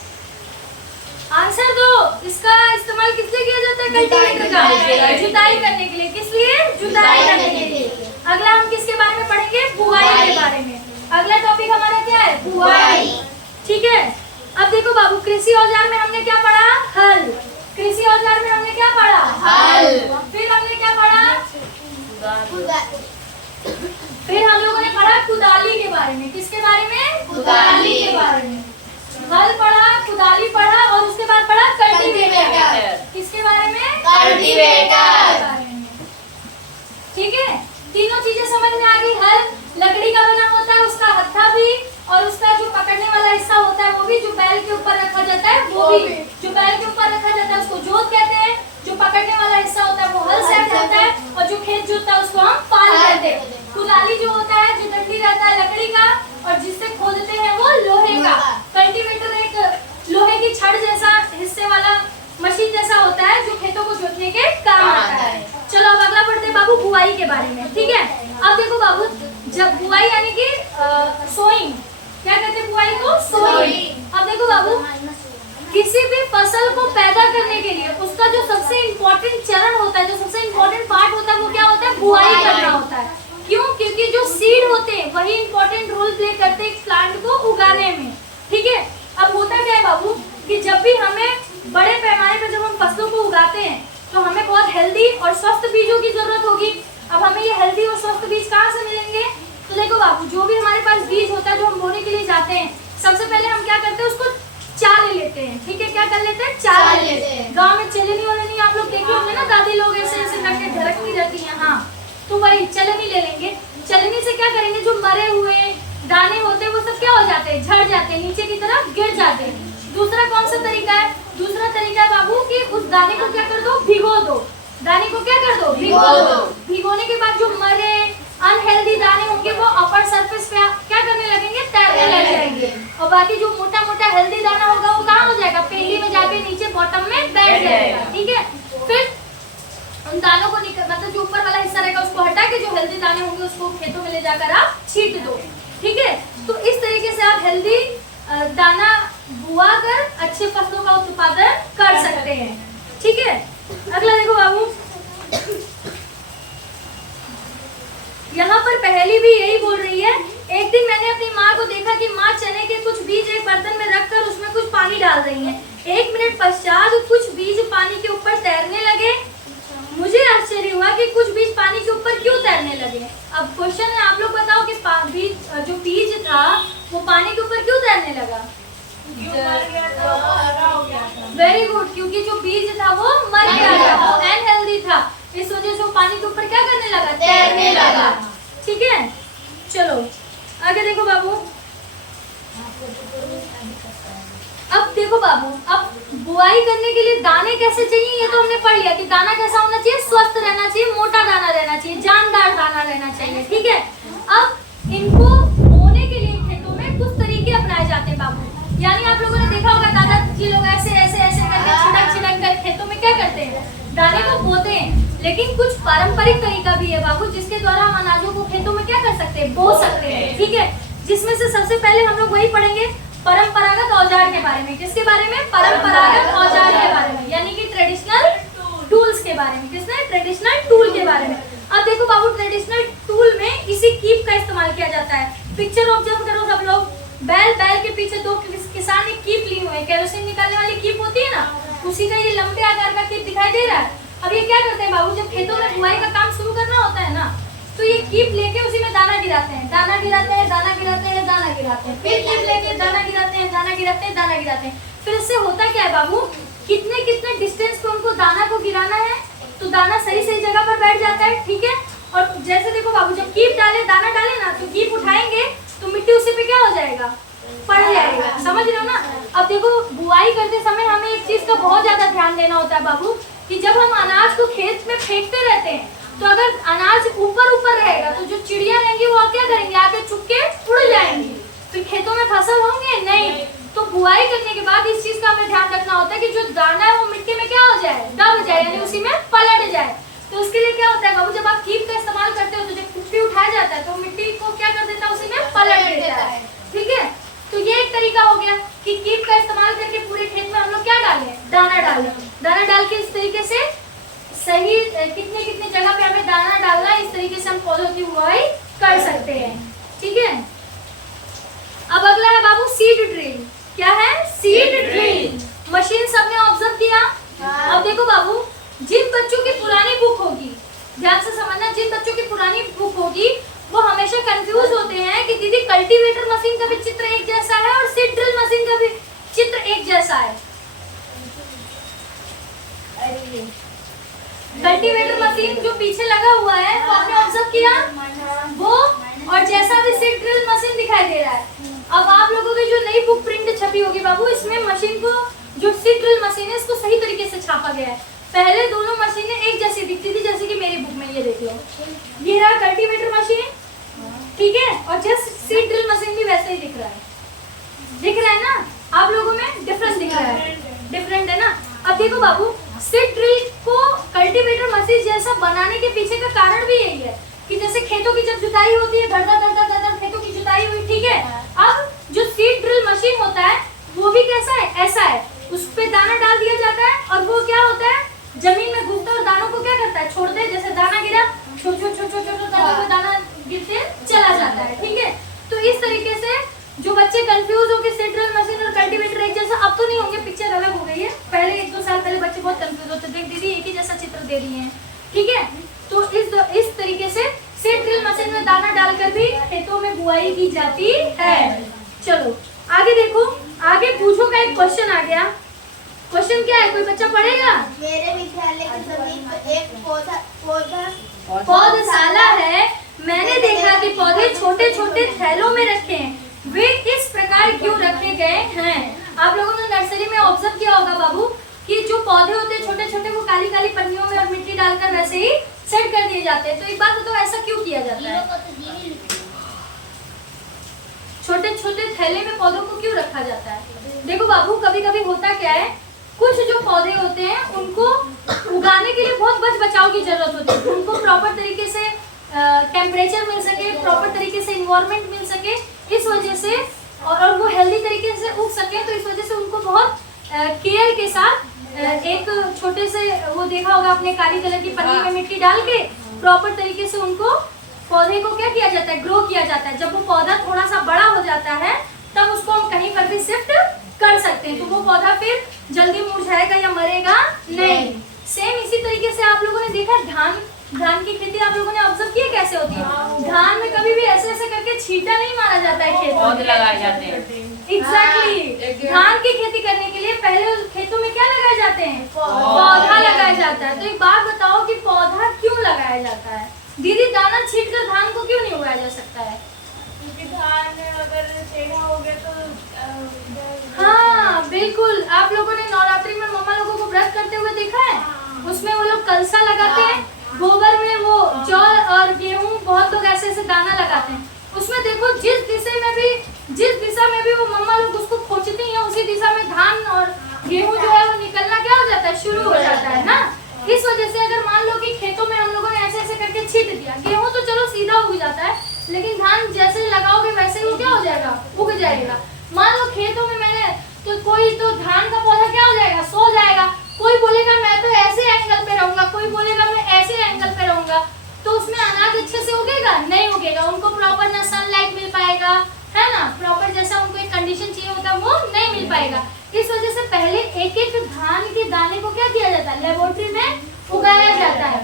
आंसर दो, इसका इस्तेमाल किस लिए किया जाता है? कल्टीवेटर का जुताई करने के लिए। किस लिए? जुताई करने के लिए। अगला हम किसके बारे में पढ़ेंगे? बुआई के बारे में। अगला टॉपिक हमारा क्या है? बुआई। ठीक है, अब देखो बाबू, कृषि औजार में हमने क्या पढ़ा? हल। कृषि औजार में हमने क्या पढ़ा? हल। फिर हमने क्या पढ़ा? फिर हम लोगों ने पढ़ा कुदाली के बारे में। किसके बारे में? कुदाली के बारे में। हल पढ़ा, कुदाली पढ़ा, और उसके बाद पढ़ा कल्टीवेटर। किसके बारे में? कल्टीवेटर। ठीक है, तीनों चीजें समझ में आ गई। हल लकड़ी का बना होता है, उसका हत्था भी, और उसका जो पकड़ने वाला हिस्सा होता है वो भी, जो बैल के ऊपर रखा जाता है वो भी। जो बैल के ऊपर रखा जाता है उसको जोत कहते हैं, जो पकड़ने वाला हिस्सा होता है वो हल सेट होता है, और जो खेत जोतता है उसको हम पाल कहते हैं। कुदाली जो होता है, जो डंडी रहता है लकड़ी का, और जिससे खोदते हैं वो लोहे का। कल्टीवेटर एक लोहे की छड़ जैसा हिस्से वाला मशीन जैसा होता है जो खेतों को जोतने के काम आता है। चलो अब अगला पढ़ते हैं बाबू बुआई के बारे में। ठीक है, अब देखो बाबू, जब बुआई यानी कि सोइंग, क्या कहते हैं बुआई को? सोइंग। अब देखो बाबू, किसी भी फसल को पैदा करने के लिए उसका जो सबसे इम्पोर्टेंट चरण होता है, जो सबसे इम्पोर्टेंट पार्ट होता है वो क्या होता है? बुआई करना होता है। क्यों? क्योंकि जो सीड होते हैं वही इम्पोर्टेंट रोल प्ले करते हैं प्लांट को उगाने में। ठीक है, अब होता क्या है बाबू कि जब भी हमें बड़े पैमाने पर जब हम फसलों को उगाते हैं तो हमें बहुत हेल्दी और स्वस्थ बीजों की जरूरत होगी। अब हमें ये हेल्दी और स्वस्थ बीज कहाँ से मिलेंगे? तो देखो बाबू, जो भी हमारे पास बीज होता है जो हम बोने के लिए जाते हैं, सबसे पहले हम क्या करते हैं? उसको चाल लेते हैं। ठीक है, क्या कर लेते हैं? चाल लेते हैं। गाँव में चलनी वालनी आप लोग देखे होंगे ना, दादी लोग ऐसे ऐसे करके ढरकती रहती है। हाँ, तो वही चलनी ले लेंगे। चलनी से क्या करेंगे? जो मरे हुए दाने होते हैं वो सब क्या हो जाते हैं? झड़ जाते हैं, नीचे की तरफ गिर जाते हैं। दूसरा कौन सा तरीका है? दूसरा तरीका है बाबू कि उस दाने को क्या कर दो? भिगो दो। दाने को क्या कर दो? भिगो दो। भिगोने के बाद जो मरे अनहेल्दी दाने होंगे वो अपर सरफेस पे क्या करने लगेंगे? तैरने लग जाएंगे। और बाकी जो मोटा मोटा हेल्दी दाना होगा वो कहाँ हो जाएगा? पेली में जाके नीचे बॉटम में बैठ जाएगा। ठीक है, फिर दाने होंगे उसको खेतों में ले जाकर आप छींट दो, ठीक है। तो इस तरीके से आप हेल्दी दाना बुआ कर अच्छे फसलों का उत्पादन कर सकते हैं, ठीक है। अगला देखो बाबू, यहाँ पर पहेली भी यही बोल रही है। एक दिन मैंने अपनी माँ को देखा कि माँ चने के कुछ बीज एक बर्तन में रखकर उसमें कुछ पानी डाल रही हैं। 1 मिनट पश्चात कुछ बीज पानी के ऊपर तैरने लगे। मुझे आश्चर्य हुआ कि कुछ बीज पानी के ऊपर क्यों तैरने लगे। अब क्वेश्चन है, आप लोग बताओ कि बीज जो बीज था वो पानी के ऊपर क्यों तैरने लगा। वेरी गुड, क्योंकि जो बीज था वो मर गया था, वो अनहेल्दी था, इस वजह से वो पानी के ऊपर क्या करने लगा, तैरने लगा, ठीक है। चलो आगे देखो बाबू, अब देखो बाबू, अब बुआई करने के लिए दाने कैसे चाहिए ये तो हमने पढ़ लिया कि दाना कैसा होना चाहिए, स्वस्थ रहना चाहिए, मोटा दाना रहना चाहिए, जानदार दाना रहना चाहिए, ठीक है। अब इनको बोने के लिए खेतों में कुछ तरीके अपनाए जाते हैं बाबू, यानी आप लोगों ने देखा होगा दादाजी लोग ऐसे ऐसे ऐसे करके छिड़क कर खेतों में क्या करते हैं, दाने को बोते हैं। लेकिन कुछ पारंपरिक तरीका भी है बाबू जिसके द्वारा हम अनाजों को खेतों में क्या कर सकते हैं, बो सकते हैं, ठीक है। जिसमें से सबसे पहले हम लोग वही पढ़ेंगे परंपरागत औजार के बारे में। किसके बारे में, परंपरागत औजार के बारे में, यानी कि ट्रेडिशनल टूल्स के बारे में। किसने, ट्रेडिशनल टूल के बारे में। अब देखो बाबू, ट्रेडिशनल टूल में इसी कीप का इस्तेमाल किया जाता है। पिक्चर ऑब्जर्व करो सब लोग, बैल के पीछे 2 किसान ने कीप ली हुई है, केरोसिन निकालने वाली कीप होती है ना, उसी का ये लंबे आकार का कीप दिखाई दे रहा है। अब ये क्या करते हैं बाबू, जब खेतों में बुआई का काम शुरू करना होता है ना, तो ये कीप लेके उसी में दाना गिराते हैं, दाना गिराते हैं, दाना गिराते हैं, दाना गिराते हैं, फिर कीप लेके दाना गिराते हैं, दाना गिराते हैं, दाना गिराते हैं। फिर इससे होता क्या है बाबू, कितने कितने डिस्टेंस पे उनको दाना को गिराना है, तो दाना सही सही जगह पर बैठ जाता है, ठीक है। और जैसे देखो बाबू, जब कीप डाले, दाना डाले ना, तो कीप उठाएंगे तो मिट्टी उसी पे क्या हो जाएगा, पड़ जाएगा, समझ रहे हो ना। अब देखो बुआई करते समय हमें एक चीज का बहुत ज्यादा ध्यान देना होता है बाबू, कि जब हम अनाज को खेत में फेंकते रहते हैं तो अगर अनाज ऊपर ऊपर रहेगा तो जो चिड़िया रहेंगी वो क्या करेंगे, आके छुप के उड़ जाएंगी, फिर खेतों में फसल होंगे नहीं। तो बुआई करने के बाद इस चीज का हमें ध्यान रखना होता है कि जो दाना है वो मिट्टी में क्या हो जाए, दब जाए, यानी उसी में पलट जाए। तो उसके लिए क्या होता है बाबू, जब आप कीप का इस्तेमाल करते हो तो जब कुप्पी उठाया जाता है तो मिट्टी को क्या कर देता है, उसी में पलट देता है, ठीक है। तो ये एक तरीका हो गया कि कीप का इस्तेमाल करके पूरे खेत में हम लोग क्या डालें, दाना डालें। दाना डाल के इस तरीके से सही कितने कितने जगह पे हमें दाना डालना है, इस तरीके से हम पौधों की बुआई कर सकते हैं, ठीक है। अब अगला है बाबू सीड ड्रिल। क्या है, सीड ड्रिल मशीन। सबने ऑब्जर्व किया। अब देखो बाबू, जिन बच्चों की पुरानी बुक होगी, ध्यान से समझना, जिन बच्चों की पुरानी बुक होगी वो हमेशा कंफ्यूज होते हैं कि दीदी कल्टीवेटर मशीन का भी चित्र एक जैसा है और सीड ड्रिल मशीन का भी चित्र एक जैसा है। कल्टीवेटर मशीन जो पीछे लगा हुआ है वो आपने ऑब्जर्व किया वो, और जैसा भी सीड ड्रिल मशीन दिखाई दे रहा है। अब आप लोगों की जो नई बुक प्रिंट छपी होगी बाबू, इसमें मशीन को, जो सीड ड्रिल मशीन है, इसको सही तरीके से छापा गया है। पहले दोनों मशीनें एक जैसी दिखती थी, जैसे कि मेरी बुक में ये देख लो, ये रहा कल्टीवेटर मशीन, ठीक है, और जस्ट सीड ड्रिल मशीन भी वैसे ही दिख रहा है ना। आप लोगों में डिफरेंस दिख रहा है, डिफरेंट है ना। अब देखो बाबू, सीड ड्रिल को कल्टीवेटर मशीन जैसा बनाने के पीछे का कारण भी यही है कि जैसे खेतों की जब जुताई होती है, धड़ खेतों की जुताई हुई, ठीक है। अब जो सीड ड्रिल मशीन होता है वो भी कैसा है, ऐसा है, उस पे दाना डाल दिया जाता है और वो क्या होता है, जमीन में घुसता है और दानों को क्या करता है, छोड़ते हैं। जैसे दाना गिरा, छोटे दाना गिरते चला जाता है, ठीक है। तो इस तरीके से जो बच्चे कंफ्यूज हो कि सीड ड्रिल मशीन और कल्टीवेटर एक जैसा, अब तो नहीं होंगे, पिक्चर अलग हो गई है। पहले 1-2 साल पहले बच्चे बहुत कंफ्यूज होते थे, दीदी एक ही जैसा चित्र दे रही हैं, ठीक है। तो इस तरीके से सीड ड्रिल मशीन में दाना डालकर भी खेतों में बुआई की जाती है। चलो आगे देखो, आगे पूछो का एक क्वेश्चन आ गया। क्वेश्चन क्या है, कोई बच्चा पढ़ेगा? मेरे विद्यालय की जमीन पर एक पौधशाला है। मैंने देखा कि पौधे छोटे छोटे थैलों में रखे हैं, वे इस प्रकार क्यों रखे गए हैं? आप लोगों ने नर्सरी में ऑब्जर्व किया होगा बाबू कि जो पौधे होते हैं छोटे छोटे, वो काली काली पन्नियों में और मिट्टी डालकर वैसे ही सेट कर दिए जाते हैं। तो एक बात बताओ, ऐसा क्यों किया जाता है? छोटे छोटे थैले में पौधों को क्यों रखा जाता है? देखो बाबू, कभी कभी होता क्या है, कुछ जो पौधे होते हैं उनको उगाने के लिए बहुत बच बचाव की जरूरत होती है, उनको प्रॉपर तरीके से टेम्परेचर मिल सके, प्रॉपर तरीके से इन्वायरमेंट मिल सके, इस वजह से और वो हेल्दी तरीके से उग सके, तो इस वजह से उनको बहुत केयर के साथ एक छोटे से वो देखा होगा आपने काली कलर की पन्नी में मिट्टी डाल के प्रॉपर तरीके से उनको पौधे को क्या किया जाता है, ग्रो किया जाता है। जब वो पौधा थोड़ा सा बड़ा हो जाता है तब उसको हम कहीं पर भी शिफ्ट कर सकते हैं, तो वो पौधा फिर जल्दी मुरझाएगा या मरेगा नहीं। सेम इसी तरीके से आप लोगों ने देखा धान की खेती आप लोगों ने ऑब्जर्व किया कैसे होती है। धान में कभी भी ऐसे ऐसे करके छींटा नहीं मारा जाता है, खेत पौधे लगाए जाते हैं। एग्जैक्टली धान की खेती करने के लिए पहले खेतों में क्या लगाए जाते हैं, पौधा लगाया जाता है। तो एक बात बताओ कि पौधा क्यों लगाया जाता है? दीदी दाना छींट कर धान को क्यों नहीं उगाया जा सकता है? क्योंकि धान अगर टेढ़ा हो गया तो हाँ बिल्कुल, आप लोगों ने नवरात्रि में मम्मा लोगों को व्रत करते हुए देखा है, उसमें वो लोग कलसा लगाते हैं, गोबर में वो जौ और गेहूं, बहुत लोग ऐसे ऐसे दाना लगाते हैं। उसमें देखो जिस दिशा में भी वो मम्मा लोग उसको खोचती हैं, उसी दिशा में धान और गेहूं जो है वो निकलना क्या हो जाता है, शुरू हो जाता है ना। इस वजह से अगर मान लो कि खेतों में हम लोगों ने ऐसे ऐसे करके छींट दिया, गेहूं तो चलो सीधा उग जाता है, लेकिन धान जैसे लगाओगे वैसे ही वो क्या हो जाएगा, उग जाएगा। मान लो खेतों में मैंने तो कोई तो धान का पौधा क्या हो जाएगा, सो जाएगा। कोई बोलेगा मैं तो ऐसे एंगल पे रहूंगा, कोई बोलेगा मैं ऐसे एंगल पे रहूंगा, तो उसमें अनाज अच्छे से उगेगा नहीं उगेगा। उनको प्रॉपर ना सनलाइट मिल पाएगा, है ना, प्रॉपर जैसा उनको एक कंडीशन चाहिए होता है वो नहीं मिल पाएगा। इस वजह से पहले एक एक धान के दाने को क्या किया जाता है, लेबोरेटरी में उगाया जाता है,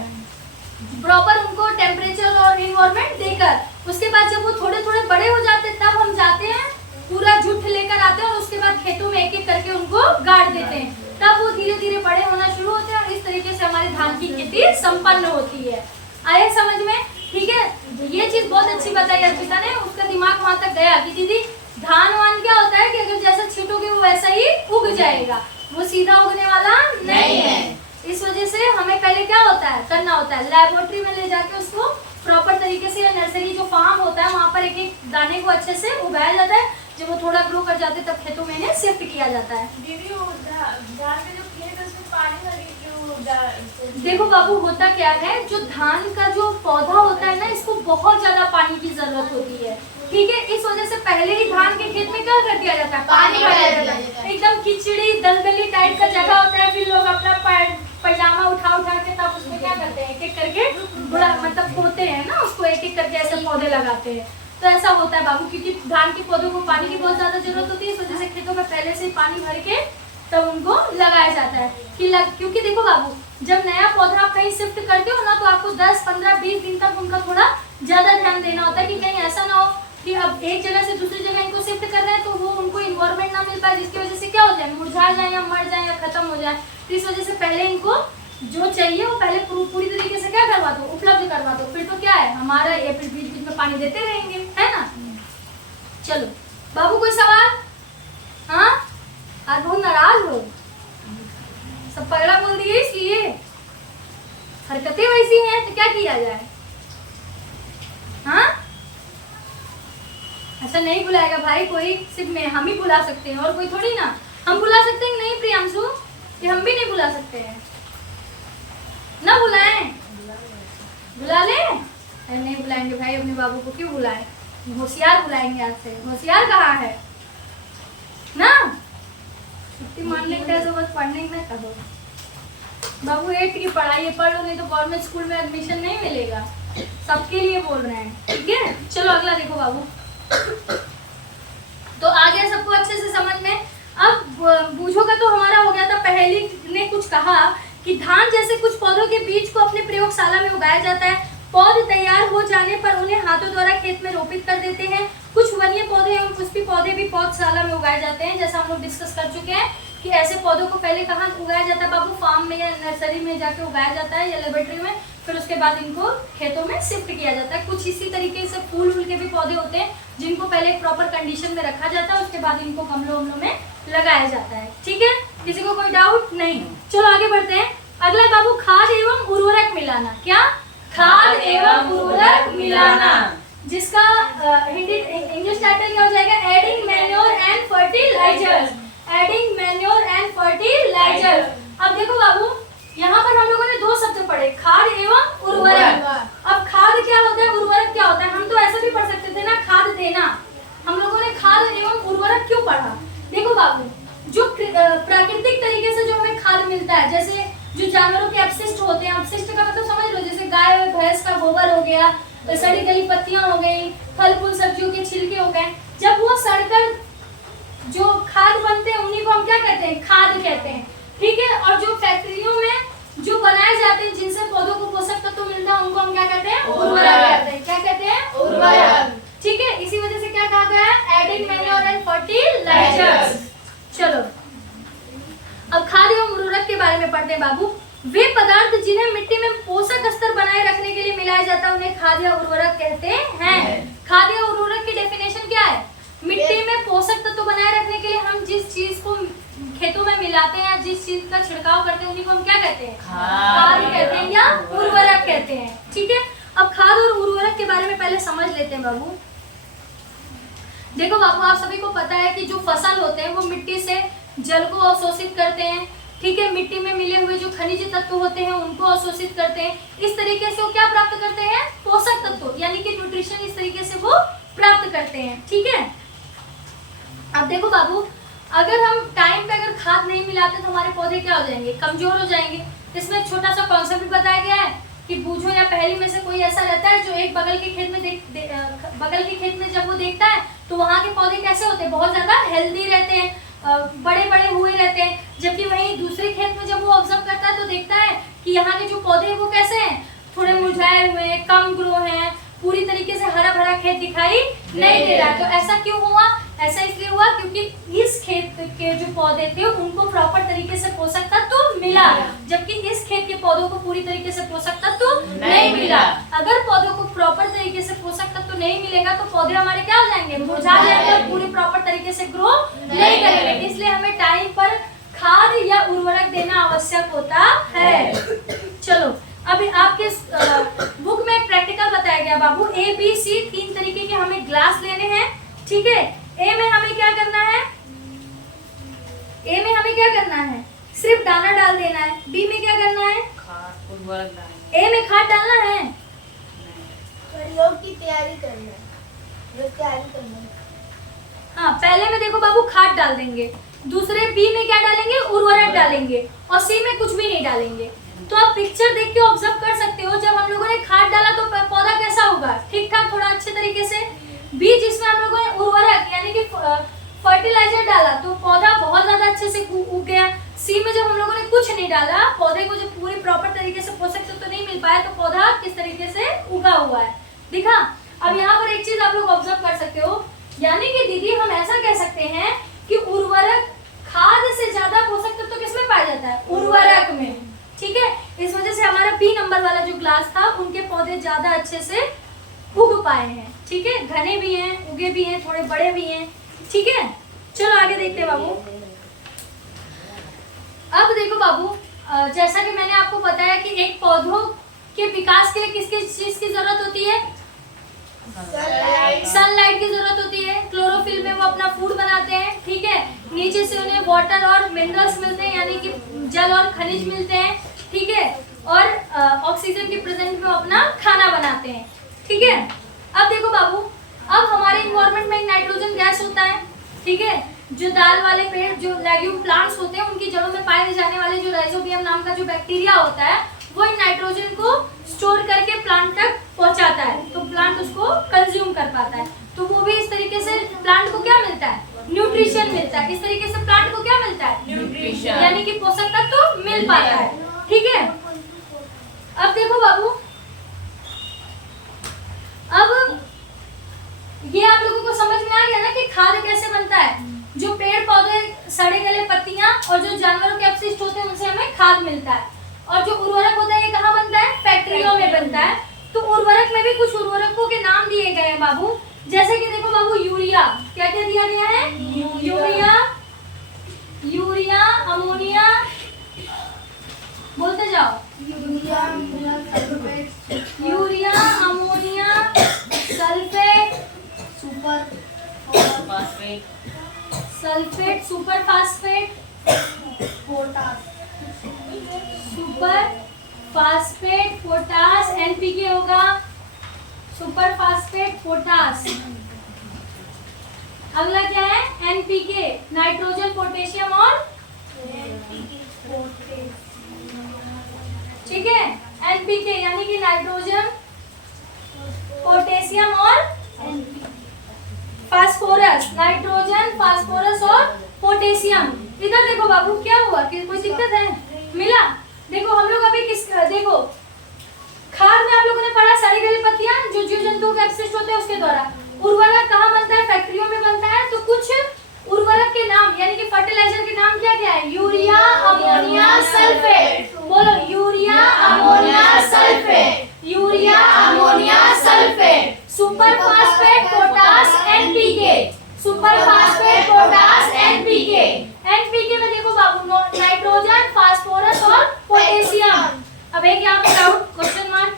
प्रॉपर उनको टेम्परेचर और इन्वायरमेंट देकर। उसके बाद जब वो थोड़े थोड़े बड़े हो जाते हैं तब हम जाते हैं पूरा जुट लेकर आते हैं और उसके बाद खेतों में एक एक करके उनको गाड़ देते हैं, तब वो धीरे धीरे बड़े होना शुरू होते हैं और इस तरीके से हमारी धान की खेती संपन्न होती है। आए समझ में? ठीक है, ये चीज बहुत अच्छी बताई अर्पिता ने, उसका दिमाग वहां तक गया कि दीदी धान वान क्या होता है कि अगर जैसा छींटोगे वो वैसा ही उग जाएगा, वो सीधा उगने वाला नहीं है। इस वजह से हमें पहले क्या होता है, करना होता है, लेबोरेटरी में ले जाके उसको प्रॉपर तरीके से, या नर्सरी जो फार्म होता है वहाँ पर एक एक दाने को अच्छे से उगाया जाता है। जब वो थोड़ा ग्रो कर जाते तब खेतों में इन्हें शिफ्ट किया जाता है। दीदी वो धान में जो खेत है उसमें पानी लगे क्यों? देखो बाबू, होता क्या है, जो धान का जो पौधा होता है ना, इसको बहुत ज्यादा पानी की जरूरत होती है। ठीक है, इस वजह से पहले ही धान के खेत में क्या कर दिया जाता है, पानी भरा जाता है। एकदम खिचड़ी दलदली टाइप का जगह होता है, फिर लोग अपना पैजामा उठा के तब उसमें क्या करते हैं, एक एक करके बड़ा मतलब बोते हैं ना, उसको एक एक करके ऐसे पौधे लगाते हैं। तो ऐसा होता है बाबू, क्योंकि धान के पौधों को पानी की बहुत ज्यादा जरूरत होती है, इस वजह से खेतों में पहले से पानी भर के तब उनको लगाया जाता है क्योंकि देखो बाबू, जब नया पौधा आप कहीं शिफ्ट करते हो ना, तो आपको 10, 15, 20 दिन तक उनका थोड़ा ज्यादा ध्यान देना होता है कि कहीं ऐसा ना हो कि अब एक जगह से दूसरी जगह इनको शिफ्ट कर रहे हैं तो वो उनको इन्वायरमेंट ना मिल पाए, जिसकी वजह से क्या हो जाए, मुरझा जाए या मर जाए या खत्म हो जाए। तो इस वजह से पहले इनको जो चाहिए वो पहले पूरी तरीके से क्या करवा दो, उपलब्ध करवा दो, फिर तो क्या है हमारा ये फिर बीच बीच में पानी देते रहेंगे, है ना। चलो बाबू, कोई सवाल? हाँ, आज बहुत नाराज हो, सब पगड़ा बोल दिए, इसलिए हरकतें वैसी हैं तो क्या किया जाए। हाँ, ऐसा नहीं बुलाएगा भाई कोई, सिर्फ मैं हम ही बुला सकते हैं, और कोई थोड़ी ना। हम बुला सकते हैं नहीं प्रियांशु, कि हम भी नहीं बुला सकते हैं ना, बुलाएं, बुला ले। नहीं बुलाएंगे भाई, अपने बाबू को क्यों बुलाएं, होशियार बुलाएंगे आज से। होशियार कहाँ है ना, छुट्टी मारने का तो बस पढ़ने में कहो। बाबू 8 की पढ़ाई है, पढ़ लो, नहीं तो गवर्नमेंट स्कूल में एडमिशन नहीं मिलेगा, सबके लिए बोल रहे हैं। ठीक है, चलो अगला देखो बाबू। तो आ गया सबको अच्छे से समझ में। अब बूझो का तो हमारा हो गया था, पहेली ने कुछ कहा कि धान जैसे कुछ पौधों के बीज को अपने प्रयोगशाला में उगाया जाता है, पौधे तैयार हो जाने पर उन्हें हाथों द्वारा खेत में रोपित कर देते हैं। कुछ वन्य पौधे एवं पुष्पी पौधे भी पौधशाला में उगाए जाते हैं, जैसा हम लोग डिस्कस कर चुके हैं कि ऐसे पौधों को पहले कहाँ उगाया जाता है बाबू, फार्म में या नर्सरी में जाके उगाया जाता है या लेबोरेटरी में, फिर उसके बाद इनको खेतों में शिफ्ट किया जाता है। कुछ इसी तरीके से फूल के भी पौधे होते हैं जिनको पहले एक प्रॉपर कंडीशन में रखा जाता है, उसके बाद इनको गमलों में लगाया जाता है। ठीक है, किसी को कोई डाउट नहीं? चलो आगे बढ़ते हैं। अगला बाबू, खाद एवं उर्वरक मिलाना। क्या? खाद एवं उर्वरक मिलाना, जिसका इंग्लिश टाइटल क्या हो जाएगा, adding manure and fertilisers. Adding manure and fertilisers. अब देखो बाबू, यहाँ पर हम लोगों ने 2 शब्द पढ़े, खाद एवं उर्वरक। अब खाद क्या होता है, प्राकृतिक तरीके से जो हमें खाद मिलता है, जैसे जो जानवरों के अपशिष्ट होते हैं, अपशिष्ट का मतलब समझ लो, जैसे गाय और भैंस का गोबर हो गया, सड़ी गली पत्तियां हो गई, फल फूल सब्जियों के छिलके हो गए, जब वो सड़कर जो खाद बनते हैं उन्हीं को हम क्या कहते हैं, खाद कहते हैं। ठीक है, और जो फैक्ट्रियों में जो बनाए जाते हैं जिनसे पौधों को पोषक तत्व मिलता है उनको हम क्या कहते हैं, उर्वरक कहते हैं। क्या कहते हैं, उर्वरक। ठीक है, इसी वजह से क्या कहा गया है, एडिंग मैन्योर एंड फर्टिलाइजर्स। चलो अब खाद एवं उर्वरक के बारे में पढ़ते हैं बाबू। वे पदार्थ जिन्हें मिट्टी में पोषक स्तर बनाए रखने के लिए मिलाया जाता है उन्हें खाद या उर्वरक कहते हैं। खाद या उर्वरक की डेफिनेशन क्या है, मिट्टी में पोषक तत्व बनाए रखने के लिए हम जिस चीज को खेतों में मिलाते हैं या जिस चीज का छिड़काव करते हैं उन्हीं को हम क्या कहते हैं, खाद कहते हैं या उर्वरक कहते हैं। ठीक है, अब खाद और उर्वरक के बारे में पहले समझ लेते हैं बाबू। देखो बाबू, आप सभी को पता है कि जो फसल होते हैं वो मिट्टी से जल को अवशोषित करते हैं। ठीक है, मिट्टी में मिले हुए जो खनिज तत्व होते हैं उनको अवशोषित करते हैं। इस तरीके से वो क्या प्राप्त करते हैं, पोषक तत्व यानी कि न्यूट्रिशन, इस तरीके से वो प्राप्त करते हैं। ठीक है, अब देखो बाबू, अगर हम टाइम पे अगर खाद नहीं मिलाते तो हमारे पौधे क्या हो जाएंगे, कमजोर हो जाएंगे। इसमें एक छोटा सा कॉन्सेप्ट बताया गया है कि बूझो या पहेली में से कोई ऐसा रहता है जो एक बगल के खेत में बगल के खेत में जब वो देखता है तो वहाँ के पौधे कैसे होते हैं, बहुत ज्यादा हेल्दी रहते हैं, बड़े बड़े हुए रहते हैं। जबकि वहीं दूसरे खेत में जब वो ऑब्जर्व करता है तो देखता है कि यहाँ के जो पौधे हैं वो कैसे हैं, थोड़े मुरझाए हुए हैं, कम ग्रो हैं, पूरी तरीके से हरा भरा खेत दिखाई नहीं दे रहा। तो ऐसा क्यों हुआ, ऐसा इसलिए हुआ क्योंकि इस खेत के जो पौधे थे उनको प्रॉपर तरीके से पोषक तत्व मिला, जबकि इस खेत के पौधों को पूरी तरीके से पोषक तत्व नहीं मिला। अगर पौधों को प्रॉपर तरीके से पोषक तत्व नहीं मिलेगा तो पौधे हमारे क्या हो जाएंगे, मुरझा जाएंगे और पूरी प्रॉपर तरीके से ग्रो नहीं करेंगे। इसलिए हमें टाइम पर खाद या उर्वरक देना आवश्यक होता है। चलो अभी आपके बुक में एक प्रैक्टिकल बताया गया बाबू, ए बी सी 3 तरीके के हमें ग्लास लेने हैं। ठीक है, ए में हमें क्या करना है, ए में हमें क्या करना है, सिर्फ दाना डाल देना है। बी में क्या करना है, खाद उर्वरक डालना। ए में खाद डालना है, प्रयोग की तैयारी करना है, तैयारी करना है। हाँ, पहले में देखो बाबू खाद डाल देंगे, दूसरे बी में क्या डालेंगे, उर्वरक डालेंगे, और सी में कुछ भी नहीं डालेंगे। तो आप पिक्चर देख के ऑब्जर्व कर सकते हो, जब हम लोगों ने खाद डाला तो पौधा कैसा होगा, ठीक ठाक, थोड़ा अच्छे तरीके से। बी जिसमें हम लोगों ने उर्वरक यानी कि फर्टिलाइजर डाला तो पौधा बहुत ज्यादा अच्छे से उग गया। सी में जब हम लोगों ने कुछ नहीं डाला, पौधे को जब पूरी प्रॉपर तरीके से पोषक तत्व तो नहीं मिल पाया, तो पौधा किस तरीके से उगा हुआ है, दिखा। अब यहाँ पर एक चीज आप लोग ऑब्जर्व कर सकते हो, यानी कि दीदी हम ऐसा कह सकते हैं कि उर्वरक खाद से ज्यादा पोषक तत्व किसमें पाया जाता है, उर्वरक में। ठीक है, इस वजह से हमारा बी नंबर वाला जो ग्लास था उनके पौधे ज्यादा अच्छे से उग पाए हैं। ठीक है, घने भी हैं, उगे भी हैं, थोड़े बड़े भी हैं। ठीक है, चलो आगे देखते हैं बाबू। अब देखो बाबू, जैसा कि मैंने आपको बताया कि एक पौधों के विकास के लिए किस किस चीज की जरूरत होती है, सनलाइट की जरूरत होती है। क्लोरोफिल में वो अपना फूड बनाते हैं। ठीक है, नीचे से उन्हें वाटर और मिनरल्स मिलते हैं यानी कि जल और खनिज मिलते हैं। ठीक है, और ऑक्सीजन के प्रेजेंट में वो अपना खाना बनाते हैं। ठीक है, अब देखो बाबू, अब हमारे इन्वायरमेंट में नाइट्रोजन गैस होता है। ठीक है, जो दाल वाले पेड़, जो लेग्यूम प्लांट्स होते हैं, उनकी जड़ों में पाए जाने वाले जो राइजोबियम नाम का जो बैक्टीरिया होता है, वो इन नाइट्रोजन को स्टोर करके प्लांट तक पहुंचाता है, तो प्लांट उसको कंज्यूम कर पाता है। तो वो भी इस तरीके से प्लांट को क्या मिलता है, न्यूट्रिशन मिलता है। इस तरीके से प्लांट को क्या मिलता है, न्यूट्रिशन, यानी कि पोषक तत्व तो मिल पाता है। ठीक है, अब देखो बाबू, अब ये आप लोगों को समझ में आ गया ना कि खाद कैसे बनता है। जो पेड़ पौधे, सड़े गले पत्तियां और जो जानवरों के अपशिष्ट होते हैं उनसे हमें खाद मिलता है। और जो उर्वरक होता है ये कहाँ बनता है, फैक्ट्रियों में बनता है। तो उर्वरक में भी कुछ उर्वरकों के नाम दिए गए हैं बाबू, जैसे कि देखो बाबू, यूरिया, क्या क्या दिया गया है, यूरिया, अमोनिया, बोलते जाओ, urea, ammonia, sulphate, super phosphate, super phosphate, potash, NPK होगा, सुपर फास्फेट, पोटास। अगला क्या है, एनपीके, नाइट्रोजन, पोटेशियम और पोटेशियम। इधर देखो बाबू, क्या हुआ कि कोई दिक्कत है? मिला? देखो हम लोग अभी किस, देखो खाद में आप लोगों ने पढ़ा सड़ी गली पत्तियां जो जीव जंतुओं के अपशिष्ट होते हैं उसके द्वारा। उर्वरक कहाँ बनता है? फैक्ट्रियों में बनता है। तो कुछ उर्वरक के नाम यानी कि फर्टिलाइजर के नाम क्या क्या है? Urea, ammonia, sulphate. बोलो urea, ammonia, sulphate. Urea, ammonia, sulphate. Super phosphate, potash, NPK. Super phosphate, potash, NPK. NPK में देखो बाबू नाइट्रोजन, फास्फोरस और पोटेशियम। अब एक यहाँ पे डाउट, क्वेश्चन 1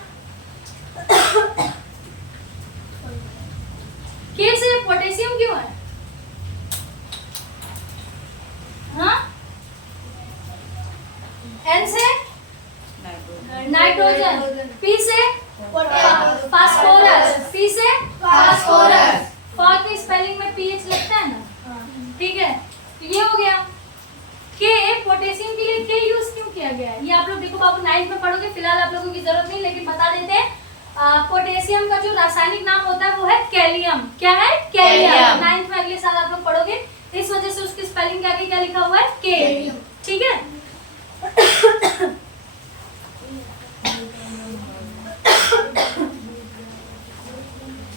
के से पोटेशियम क्यों है? हाँ, एन से नाइट्रोजन, पी से फास्फोरस, पी से फास्फोरस। फॉर की स्पेलिंग में पीएच लगता है ना, ठीक है। तो ये हो गया। के पोटेशियम के लिए के यूज क्यों किया गया है? ये आप लोग देखो बाबू 9th में पढ़ोगे, फिलहाल आप लोगों की जरूरत नहीं, लेकिन बता देते हैं पोटेशियम का जो रासायनिक नाम होता है वो है कैलियम। क्या है? कैलियम। 9th में अगले साल आप लोग पढ़ोगे, इस वजह से उसकी स्पेलिंग के आगे क्या लिखा हुआ है? के। ठीक है।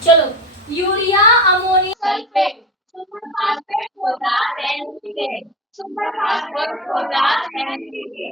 चलो, urea, ammonia, sulphate, super phosphate, potash, NPK. Super phosphate, potash, NPK.